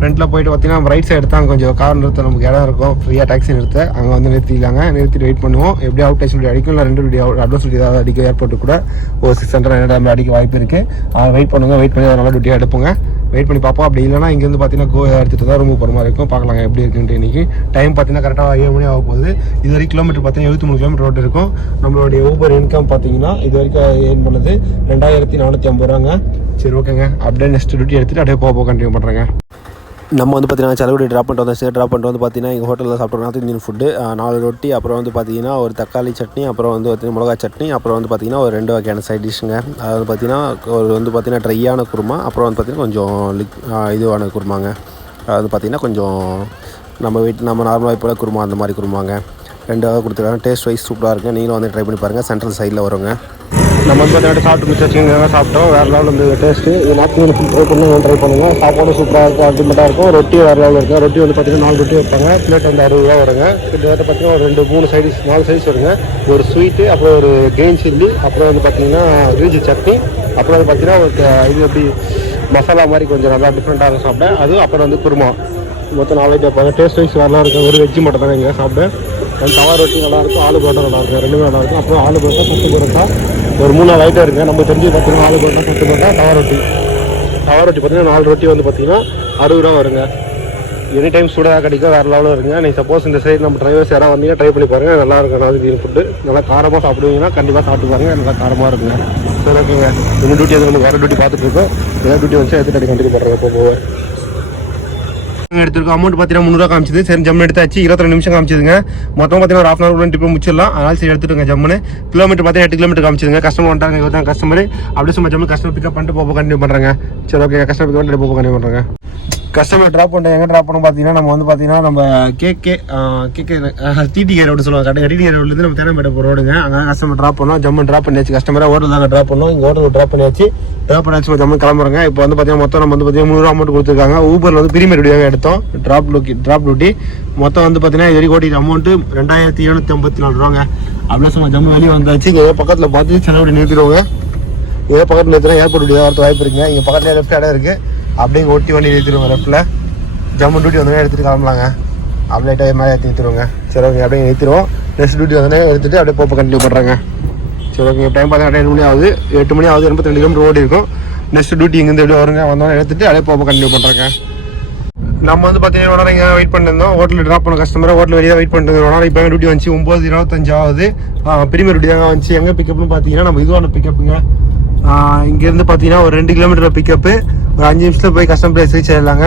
ஃப்ரண்ட்டில் போயிட்டு பார்த்தீங்கன்னா ரைட் சைடு தான் கொஞ்சம் கார் நிறுத்த நமக்கு இடம் இருக்கும். ஃப்ரீயாக டாக்ஸி நிறுத்த அங்கே வந்து நிறுத்திக்கலாங்க. நிறுத்திட்டு வெயிட் பண்ணுவோம். எப்படி அவுட் ஸ்டேஷன் அடிக்கும், இல்லை 2 அட்வான்ஸ் டியூட்டி ஏதாவது அடிக்க ஏர்போர்ட்டு கூட ஒரு 600 அடிக்க வாய்ப்பு இருக்குது. வெயிட் பண்ணுங்கள். வெயிட் பண்ணி நல்லா டியூட்டியாக எடுப்போங்க. வெயிட் பண்ணி பார்ப்போம். அப்படி இல்லைனா இங்கேருந்து பார்த்தீங்கன்னா கோ எடுத்துகிட்டு தான் ரூம் போகிற மாதிரி இருக்கும். பார்க்கலாங்க எப்படி இருக்குன்ட்டு. இன்றைக்கி டைம் பார்த்தீங்கன்னா கரெக்டாக 7 மணி ஆக போகுது. இது வரைக்கும் கிலோமீட்டர் பார்த்தீங்கன்னா 73 கிலோமீட்டர் ரோடு இருக்கும். நம்மளுடைய ஊபர் இன்கம் பார்த்தீங்கன்னா இது வரைக்கும் ஏர்ன் பண்ணது 2450 ரூபாங்க. சரி ஓகேங்க. அப்படியே நெக்ஸ்ட் டியூட்டி எடுத்துகிட்டு அப்படியே போக கண்டினியூ பண்ணுறேங்க. நம்ம வந்து பார்த்தீங்கன்னா செலவுடி ட்ராப் பண்ணிட்டு வந்தோம். ட்ராப் பண்ணிட்டு வந்து பார்த்தீங்கன்னா எங்கள் ஹோட்டலில் சாப்பிட்டோம். நார்த் இந்தியன் ஃபுட்டு 4 ரொட்டி, அப்புறம் வந்து பார்த்தீங்கன்னா ஒரு தக்காளி சட்னி, அப்புறம் வந்து பார்த்தீங்கன்னா மிளகா சட்னி, அப்புறம் வந்து பார்த்தீங்கன்னா ஒரு 2 வகையான சைட் டிஷ்ஷுங்க. அது வந்து பார்த்தீங்கன்னா ஒரு வந்து பார்த்தீங்கன்னா ட்ரையான குருமா, அப்புறம் வந்து பார்த்தீங்கன்னா கொஞ்சம் இதுவான குருமாங்க. அது வந்து பார்த்தீங்கன்னா கொஞ்சம் நம்ம நார்மலாக இப்போ குருமா அந்த மாதிரி குருமாங்க. 2 வகை கொடுத்துருக்காங்க. டேஸ்ட் வைஸ் சூப்பராக இருக்குது. நீங்களும் வந்து ட்ரை பண்ணி பாருங்கள். சென்ட்ரல் சைடில் வருங்க. நம்ம வந்து பார்த்தீங்கன்னா சாப்பிட்டு மிச்சம் சாப்பிட்டோம். வேறு லெவலில் வந்து டேஸ்ட்டு. இது நார்த் இந்தியன் ஃபுட் ட்ரை பண்ணுங்கள். சாப்பாடு சூப்பராக இருக்கும். அல்டிமேட்டாக இருக்கும். ரொட்டி வேறு லெவலில் இருக்கும். ரொட்டி வந்து பார்த்தீங்கன்னா 4 ரொட்டி வைப்பாங்க. பிளேட் வந்து 60 ரூபா வருங்க. கிட்டத்தட்ட பார்த்தீங்கன்னா ஒரு 2-3 சைடிஸ் 4 சைடிஸ் வருங்க. ஒரு ஸ்வீட்டு, அப்புறம் ஒரு கிரீன் சில்லி, அப்புறம் வந்து பார்த்தீங்கன்னா கிரீன் சட்னி, அப்புறம் வந்து பார்த்தீங்கன்னா ஒரு இது எப்படி மசாலா மாதிரி கொஞ்சம் நல்லா டிஃப்ரெண்ட்டாக சாப்பிட்டேன். அதுவும் அப்புறம் வந்து குருமா. மொத்தம் 4 ஐட்டம் வைப்பாங்க. டேஸ்ட் வைஸ் நல்லா இருக்கும். ஒரு வெஜ்ஜு மட்டும் தான் இங்கே சாப்பிட்டேன். தவா ரொட்டி நல்லாயிருக்கும். ஆலு பரோட்டா நல்லாயிருக்கும். 2 நல்லாயிருக்கும். அப்புறம் ஆலு பரோட்டா, பத்து பரோட்டா, ஒரு 3 ஐட்டம் இருக்குது. நம்ம தெரிஞ்சு பார்த்தீங்கன்னா ஆலு பரோட்டா, பத்து பரோட்டா, தவா ரொட்டி பார்த்தீங்கன்னா 4 ரொட்டி வந்து பார்த்தீங்கன்னா 60 ரூபா வருங்க. எனி டைம் சூடாக கிடைக்கும். வேறு லெவலில் இருக்குங்க. நீங்கள் சப்போஸ் இந்த சைடு நம்ம டிரைவர்ஸ் யாராவது வந்தீங்கன்னா ட்ரை பண்ணி பாருங்கள். நல்லாயிருக்கும். நார்த் இந்தியன் ஃபுட்டு நல்லா காரமாக சாப்பிடுவீங்கன்னா கண்டிப்பாக சாப்பிட்டு பாருங்கள். நல்லா காரமாக இருக்குங்க. சரி ஓகேங்க. இந்த டியூட்டி வந்து வேறு டியூட்டி பார்த்துட்டு இருக்கோம். வேறு டியூட்டி வந்து எடுத்துகிட்டு கண்டிப்பாக பண்ணுறேன். இப்போ போவேன். எடுத்துருக்கோம். அமௌண்ட் பார்த்தீங்கன்னா 300 காமிச்சது. சரி ஜம்மு எடுத்தாச்சு. 22 நிமிஷம் காமிச்சதுங்க. மொத்தம் பார்த்தீங்கன்னா ஒரு 1/2 hour ட்ரிப் முடிச்சிடலாம். அதனால சரி எடுத்துட்டுங்க ஜம்முன்னு. கிலோமீட்டர் பார்த்தீங்கன்னா 8 கிலோமீட்டர் காமிச்சதுங்க. கஸ்டமர் வந்துட்டாங்க. இவர் தான் கஸ்டமர். அப்படியே சும்மா ஜம்மு கஸ்டமர் பிக்கப் பண்ணிட்டு போக கண்டினியூ பண்ணுறாங்க. சரி ஓகே, கஸ்டமர் பிக்கப் பண்ணிட்டு போக கண்டினியூ பண்ணுறாங்க. கஸ்டமர் ட்ராப் பண்ணிட்டு எங்கே ட்ராப் பண்ணணும் பார்த்தீங்கன்னா நம்ம வந்து பார்த்தீங்கன்னா நம்ம கேகே டிடிகே ரோடு சொல்லுவாங்க. டிடிகே ரோட்லேருந்து நம்ம தேனம்பேட்டை போகிற ரோடுங்க. அங்கே கஸ்டமர் ட்ராப் பண்ணோம். ஜம்மு ட்ராப் பண்ணியாச்சு. கஸ்டமரை ஹோட்டல் தாங்க ட்ராப் பண்ணோம். இங்கே ஹோட்டல் ட்ராப் பண்ணியாச்சு. ஜம்மு கிளம்புறாங்க. இப்போ வந்து பார்த்தீங்கன்னா மொத்தம் நம்ம வந்து பார்த்தீங்கன்னா 300 அமௌண்ட் கொடுத்துருக்காங்க. ஊபரில் வந்து பிரீமியர் டியூட்டியாக எடுத்தோம். ட்ராப் டியூட்டி மொத்தம் வந்து பார்த்தீங்கன்னா இது ஓட்டி அமௌண்ட்டு 2754 ரூபாங்க. அப்படியே சும்மா ஜம்மு வெளியே வந்தாச்சு. இங்கே பக்கத்தில் பார்த்து செலவு நிறுத்திடுவாங்க. ஏதோ பக்கத்தில் நிறுத்தினா ஏர்போர்ட் டியூட்டி வரது வாய்ப்பு இருக்குங்க. இங்கே பக்கத்தில் லெஃப்ட் இடம் இருக்குது. அப்படியே இங்கே ஒட்டி வண்டி நிறுத்திடுவாங்க. லெஃப்ட்டில் ஜம்மு டியூட்டி வந்தோடனே எடுத்துகிட்டு கிளம்பலாங்க. அப்படியே டைம் மேலே ஏற்றி நிறுத்திடுவாங்க. சரி ஓகே, அப்படியே நிறுத்திடுவோம். நெக்ஸ்ட் டியூட்டி வந்தோடனே எடுத்துகிட்டு அப்படியே போப்போ கண்டினியூ பண்ணுறாங்க. சரி ஓகே, டைம் பார்த்தீங்கன்னா 8 மணி ஆகுது. 8 மணி ஆகுது. 82 கிலோமீட்டர் ஓடி இருக்கும். நெக்ஸ்ட் டியூட்டி இங்கேருந்து எப்படி வருங்க வந்தோடனே எடுத்துகிட்டு அப்படியே போப்போ கண்டினியூ பண்ணுறாங்க. நம்ம வந்து பார்த்தீங்கன்னா 1 hour இங்கே வெயிட் பண்ணிருந்தோம். ஹோட்டலில் ட்ராப் பண்ண கஸ்டமரை ஹோட்டல் வெளியே வெயிட் பண்ணிட்டு 1 hour. இப்போ டியூட்டி வந்துச்சு 9:25 ஆகுது. பிரீமியர் டியூட்டி தாங்க வந்துச்சு. எங்கே பிக்கப்னு பார்த்தீங்கன்னா நம்ம இதுவான பிக்கப்புங்க. இங்கேருந்து பார்த்தீங்கன்னா ஒரு 2 கிலோமீட்டர் பிக்கப்பு. ஒரு 5 நிமிஷத்தில் போய் கஸ்டமர் பிளேஸ் ரீச் ஆயிடலாங்க.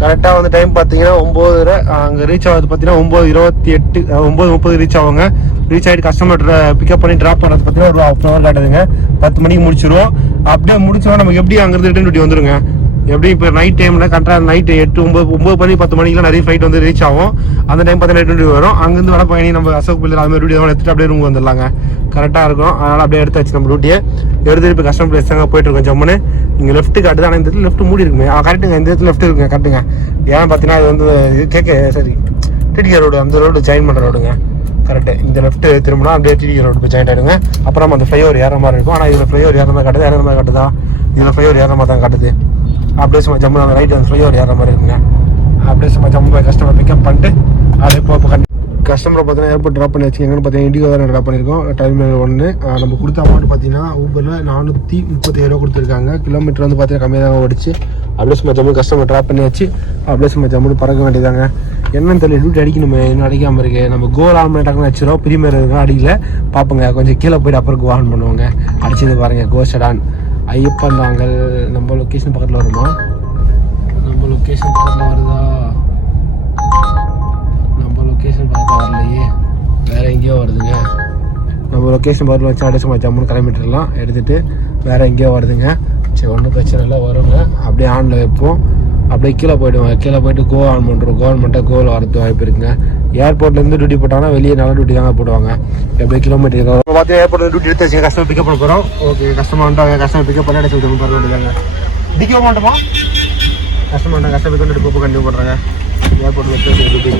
கரெக்டாக வந்து டைம் பார்த்தீங்கன்னா 9:30. அங்கே ரீச் ஆகுது பார்த்தீங்கன்னா 9:28 9:30 ரீச் ஆகுங்க. ரீச் ஆகிட்டு கஸ்டமர் பிக்கப் பண்ணி ட்ராப் பண்ணுறது பார்த்தீங்கன்னா ஒரு 1/2 hour காட்டுதுங்க. 10 மணிக்கு முடிச்சிடுவோம். அப்படியே முடிச்சோன்னா நமக்கு எப்படி அங்கேருந்து ரிட்டன் டியூட்டி வந்துருங்க. எப்படி இப்போ நைட் டைமில் கரெக்டாக நைட்டு 8 9 மணி 10 மணிக்கெலாம் நிறைய ஃப்ளைட் வந்து ரீச் ஆகும். அந்த டைம் பார்த்தீங்கன்னா டியூட்டி வரும். அங்கேருந்து வட பயணி நம்ம அசோக் பிள்ளை அது மாதிரி டியூட்டி எடுத்துகிட்டு அப்படியே ரூம் வந்துடலாங்க. கரெக்டாக இருக்கும். அதனால் அப்படியே எடுத்தாச்சு நம்ம டியூட்டியை. எடுத்துகிட்டு இப்போ கஸ்டமர் பிளேஸ் தாங்க போயிட்டு இருக்கோம் ஜம்முன்னு. இங்கே லெஃப்ட்டு காட்டுது. ஆனால் இந்த இடத்துல லெஃப்ட் மூடி இருக்குங்க. கரெக்டுங்க, இந்த இடத்துல லெஃப்ட் இருக்குங்க. கரெக்டுங்க. ஏன்னு பார்த்தீங்கன்னா அது வந்து சரி டிடிகே ரோடு, அந்த ரோடு ஜாயின் பண்ணுற ரோடுங்க. கரெக்டு. இந்த லெஃப்ட்டு திரும்பினா அப்படியே டிடிகே ரோடு போய் ஜாயின் ஆகிடுங்க. அப்புறம் நம்ம அந்த ஃப்ளைஓவர் ஏற மாதிரி இருக்கும். ஆனால் இதில் ஃப்ளைஓவர் ஏற மாதிரி காட்டுது. ஏற மாதிரி காட்டுதா? இதில் ஃப்ளைஓவர் ஏற மாதிரி தான் காட்டுது. அப்படியே சும்மா ஜம்மு அந்த ரைட் வந்து ஃப்ளைஓவர் ஏற மாதிரி இருக்குங்க. அப்படியே சும்மா ஜம்மு போய் கஸ்டமர் பிக்கப் பண்ணிட்டு அப்படியே இப்போ கஸ்டமரை பார்த்தீங்கன்னா ஏர்போர்ட் ட்ராப் பண்ணி வச்சுக்கோங்கன்னு பார்த்தீங்கன்னா இண்டிகோ தான் ட்ராப் பண்ணியிருக்கோம். டைம் 1. நம்ம கொடுத்த அமௌண்ட் பார்த்தீங்கன்னா ஊபரில் 437 ரூபா கொடுத்துருக்காங்க. கிலோமீட்டர் வந்து பார்த்தீங்கன்னா கம்மியாக தான் ஓடிச்சு. அப்படியே சும்மா ஜம்மு கஸ்டமர் ட்ராப் பண்ணி வச்சு அப்படியே சும்மா ஜம்முன்னு பறக்க வேண்டியதாங்க. என்னன்னு தெரியல, டியூட்டி அடிக்கணுமே, இன்னும் அடிக்காமல் இருக்கு. நம்ம கோல் ஆன் பண்ணிட்டாங்கன்னு வச்சிடும். பிரீமியர் அடிக்கல பார்ப்போங்க. கொஞ்சம் கீழே போய்ட்டு அப்புறம் கோ ஆன் பண்ணுவாங்க. அடிச்சது பாருங்க, கோஷடான் ஐயப்பன் தாங்கள். நம்ம லொக்கேஷன் பக்கத்தில் வருமா? நம்ம லொக்கேஷன் பக்கத்தில் வருதா? நம்ம லொக்கேஷன் பக்கத்தில் வரலையே, வேற எங்கேயோ வருதுங்க. நம்ம லொக்கேஷன் பக்கத்தில் வச்சு அப்படியே சும்மா ஜம்முன்னு கிளம்பிட்டுலாம் எடுத்துகிட்டு வேற எங்கேயோ வருதுங்க. சரி ஒன்றும் பிரச்சனை இல்லை, வருங்க. அப்படியே ஆனில் வைப்போம். அப்படியே கீழே போய்டுவோம். கீழே போய்ட்டு கோ ஆன் பண்ணுறோம். கவர்மெண்ட்டாக கோவில் வரது வாய்ப்பு இருக்குங்க. ஏர்போர்ட்லேருந்து டியூட்டி போட்டாங்கன்னா வெளியே நல்ல டியூட்டி தாங்க போடுவாங்க. எப்படியே கிலோமீட்டர் பார்த்தீங்கன்னா ஏர்போர்ட்டில் டியூட்டி எடுத்து வச்சுங்க. கஸ்டமர் பிக்கப் பண்ண போகிறோம். ஓகே, கஸ்டமர் வந்துட்டாங்க. கஸ்டமர் பிக்கப் பண்ணி எடுத்து பண்ண வேண்டியதாங்க. டிக்கோ மாட்டோமா? கஸ்டமர் வந்துட்டாங்க. கஸ்டமர் பிக்கப் இப்போ கண்டிப்பாக பண்ணுறாங்க. ஏர்போர்ட்டில் எடுத்து டியூட்டி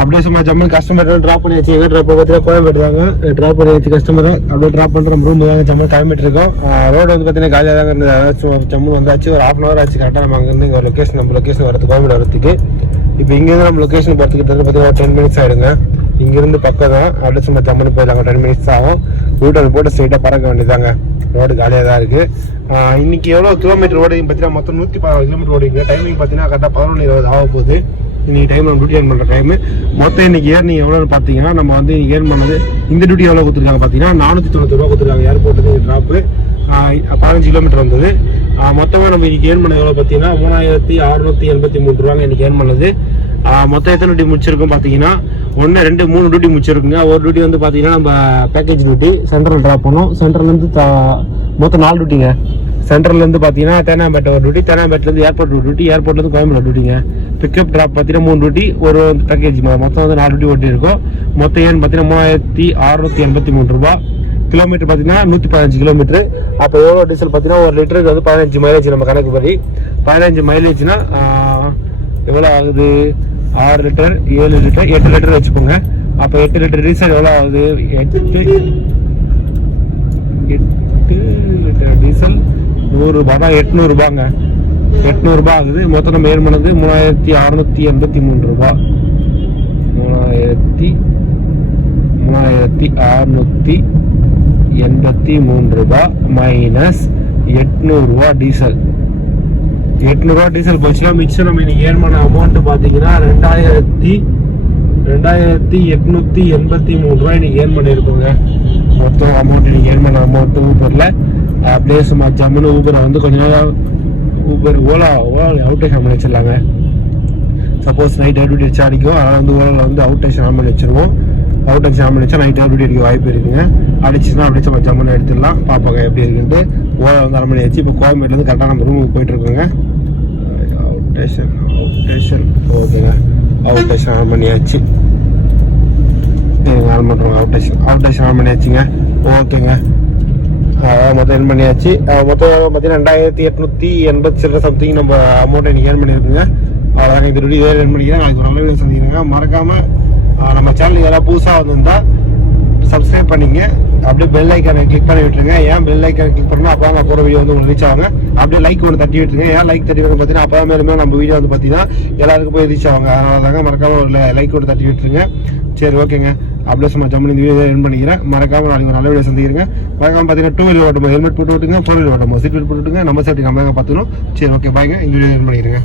அப்படியே சும்மா ஜம்மு கஸ்டமர் ட்ராப் பண்ணி வச்சு. எங்கே ட்ராப் பார்த்தீங்கன்னா கோயம்பேடு தாங்க ட்ராப் பண்ணி வச்சு. கஸ்டமரை அப்படியே ட்ராப் பண்ணுற ரூம் தாங்க ஜம்மு கிளம்பிட்டு இருக்கோம். ரோடு வந்து பார்த்தீங்கன்னா காலியாக தாங்க இருந்தது. அதாச்சும் ஜம்மு வந்தாச்சு. ஒரு 1/2 hour ஆச்சு கரெக்டாக நம்ம அங்கேருந்து இங்கே லொக்கேஷன் நம்ம லொக்கேஷன் வரது கோயம்பேடு வரதுக்கு. இப்போ இங்கேருந்து நம்ம லொக்கேஷன் போகிறதுக்கு பார்த்தீங்கன்னா 10 minutes ஆகிடுங்க. இங்கேருந்து பக்கம் தான். அப்படியே சும்மா ஜம்முன்னு போயிடலாங்க. 10 minutes ஆகும். ரூட்டை போட்டு ஸ்ட்ரைட்டாக பறக்க வேண்டியதாங்க. ரோடு காலியாக தான் இருக்குது. இன்னைக்கு எவ்வளோ கிலோமீட்டர் ஓடிங்க பார்த்தீங்கன்னா மொத்தம் 116 கிலோமீட்டர் ஓடிங்க. டைமிங் பார்த்தீங்கன்னா கரெக்டாக 11:20 ஆக போகுது. இன்னைக்கு டைம் நம்ம டியூட்டி ஏர்ன் பண்ணுற டைமு. மொத்தம் இன்னைக்கு ஏர்னிங் எவ்வளோன்னு பார்த்தீங்கன்னா நம்ம வந்து ஏர்ன் பண்ணது இந்த டியூட்டி எவ்வளோ கொடுத்துருக்காங்க பார்த்தீங்கன்னா 490 ரூபா கொடுத்துருக்காங்க. ஏர்போர்ட்டுக்கு ட்ராப்பு 15 கிலோமீட்டர் வந்தது. மொத்தமாக நம்ம இன்னைக்கு ஏர்ன் பண்ணது எவ்வளோ பார்த்தீங்கன்னா 3683 ரூபாங்க இன்னைக்கு ஏர்ன் பண்ணது. மொத்தம் எத்தனை டியூட்டி முடிச்சிருக்கோம் பார்த்தீங்கன்னா 1 2 3 டியூட்டி முடிச்சிருக்குங்க. ஒரு டியூட்டி வந்து பார்த்தீங்கன்னா நம்ம பேக்கேஜ் டியூட்டி சென்ட்ரல் ட்ராப் பண்ணோம். சென்ட்ரல்லேருந்து மொத்தம் 4 டியூட்டிங்க. சென்ட்ரல்லேருந்து பார்த்தீங்கன்னா தேனாம்பேட்டை ஒரு டியூட்டி, தேனாம்பேட்டிலேருந்து ஏர்போர்ட் ஒரு டியூட்டி, ஏர்போர்ட்லேருந்து கோயம்பேடு டியூட்டிங்க. பிக்கப் ட்ராப் பார்த்தீங்கன்னா 3 டியூட்டி, ஒரு பேக்கேஜ் மொத்தம் வந்து 4 டியூட்டி ஓட்டி இருக்கும். மொத்தம் ஏன்னு பார்த்தீங்கன்னா 3683 ரூபா. கிலோமீட்டர் பார்த்தீங்கன்னா 115 கிலோமீட்டர். அப்போ எவ்வளோ டீசல் பார்த்தீங்கன்னா ஒரு லிட்டருக்கு வந்து 15 மைலேஜ். நம்ம கணக்கு படி 15 மைலேஜ்னா எவ்வளோ ஆகுது? 6 லிட்டர் 7 லிட்டர் 8 லிட்டர் வச்சுக்கோங்க. அப்போ 8 லிட்டர் டீசல் எவ்வளோ ஆகுது? 8 லிட்டர் டீசல் 100 ரூபா தான். 800 ரூபாங்க. 800 ரூபா ஆகுது. மொத்தம் நம்ம ஏர்ன் பண்ணது 3683 ரூபா. 3683 ரூபா மைனஸ் 800 ரூபா டீசல். 800 ரூபா டீசல் போச்சுன்னா மிச்சம் நம்ம இன்னைக்கு ஏர்ன் பண்ண அமௌண்ட் பார்த்தீங்கன்னா 2883 ரூபாய் இன்னைக்கு ஏர்ன் பண்ணியிருக்கோங்க. மொத்தம் அமௌண்ட் இன்னைக்கு ஏர்ன் பண்ண அமௌண்ட் ஊபரில். அப்படியே சும்மா ஜம்முன்னு ஊபரை வந்து கொஞ்ச நேரம் ஊபர் ஓலாவில் அவுட் டேஷன் பண்ணி வச்சிடலாங்க. சப்போஸ் நைட் டியூட்டி வச்சு அடிக்கும், அதனால் வந்து ஓலாவில் வந்து அவுட் டேஷன் ஆன் பண்ணி வச்சிருவோம். அவுட் டேஷன் ஆன் பண்ணி வச்சா நைட் டியூட்டி அடிக்க வாய்ப்பு இருக்குங்க. அடிச்சுன்னா அப்படியே நம்ம ஜம்முன்னு எடுத்துடலாம். பார்ப்பாங்க எப்படி இருக்குன்ட்டு. ஓலா வந்து அரை மணி ஆச்சு. இப்போ கோயம்பேட்டிலேருந்து கரெக்டாக நம்ம ரூமுக்கு போயிட்டு இருக்கோங்க. அவுட் டேஷன் ஓகேங்க. அவுட் டேஷன் ஆன் பண்ணியாச்சு. ஆன் பண்ணுறோம். அவுட் டேஷன் ஆன் பண்ணியாச்சுங்க. ஓகேங்க. மொத்தம் என் பண்ணியாச்சு. மொத்தம் பார்த்தீங்கன்னா 2880 சம்திங் நம்ம அமௌண்ட் எனக்கு ஏர்ன் பண்ணியிருக்குங்க. அவ்வளோதாங்க. இந்த வீடியோ ஏர்ன் பண்ணிக்கிறேன். நாளைக்கு ஒரு நல்ல வீடியோ சந்திக்கிறேங்க. மறக்காமல் நம்ம சேனல் யாராவது புதுசாக வந்திருந்தால் சப்ஸ்கிரைப் பண்ணிங்க. அப்படியே பெல் ஐக்கானை கிளிக் பண்ணி விட்டுருங்க. ஏன் பெல் ஐக்கானை கிளிக் பண்ணணும்? அப்போ நான் போகிற வீடியோ வந்து உங்களுக்கு ரீச் ஆகுங்க. அப்படியே லைக் ஒன்று தட்டி விட்டுருங்க. ஏன் லைக் தட்டி விட்டு பார்த்தீங்கன்னா அப்போ தான் மேலுமே நம்ம வீடியோ வந்து பார்த்தீங்கன்னா எல்லாருக்கும் போய் ரீச் ஆவாங்க. அதனால தாங்க மறக்காமல் ஒரு லைக் ஒன்று தட்டி விட்டுருங்க. சரி ஓகேங்க. அப்படியே சும்மா ஜம்மு இந்த வீடியோ என் பண்ணிக்கிறேன். மறக்காமல் நாளைக்கு ஒரு நல்ல வீடியோ சந்திக்கிறேங்க. மறக்காமல் பார்த்தீங்கன்னா 2 வீலர் ஓட்டும்போது ஹெல்மெட் போட்டு விட்டுங்க, 4 வீலர் ஓட்டும்போது சீட் பெல்ட் போட்டு விட்டுங்க. நம்ம சேஃப்டி நம்ம பார்த்துக்கணும். சரி ஓகே பாய்ங்க. இந்த வீடியோ என் பண்ணிக்கிறேங்க.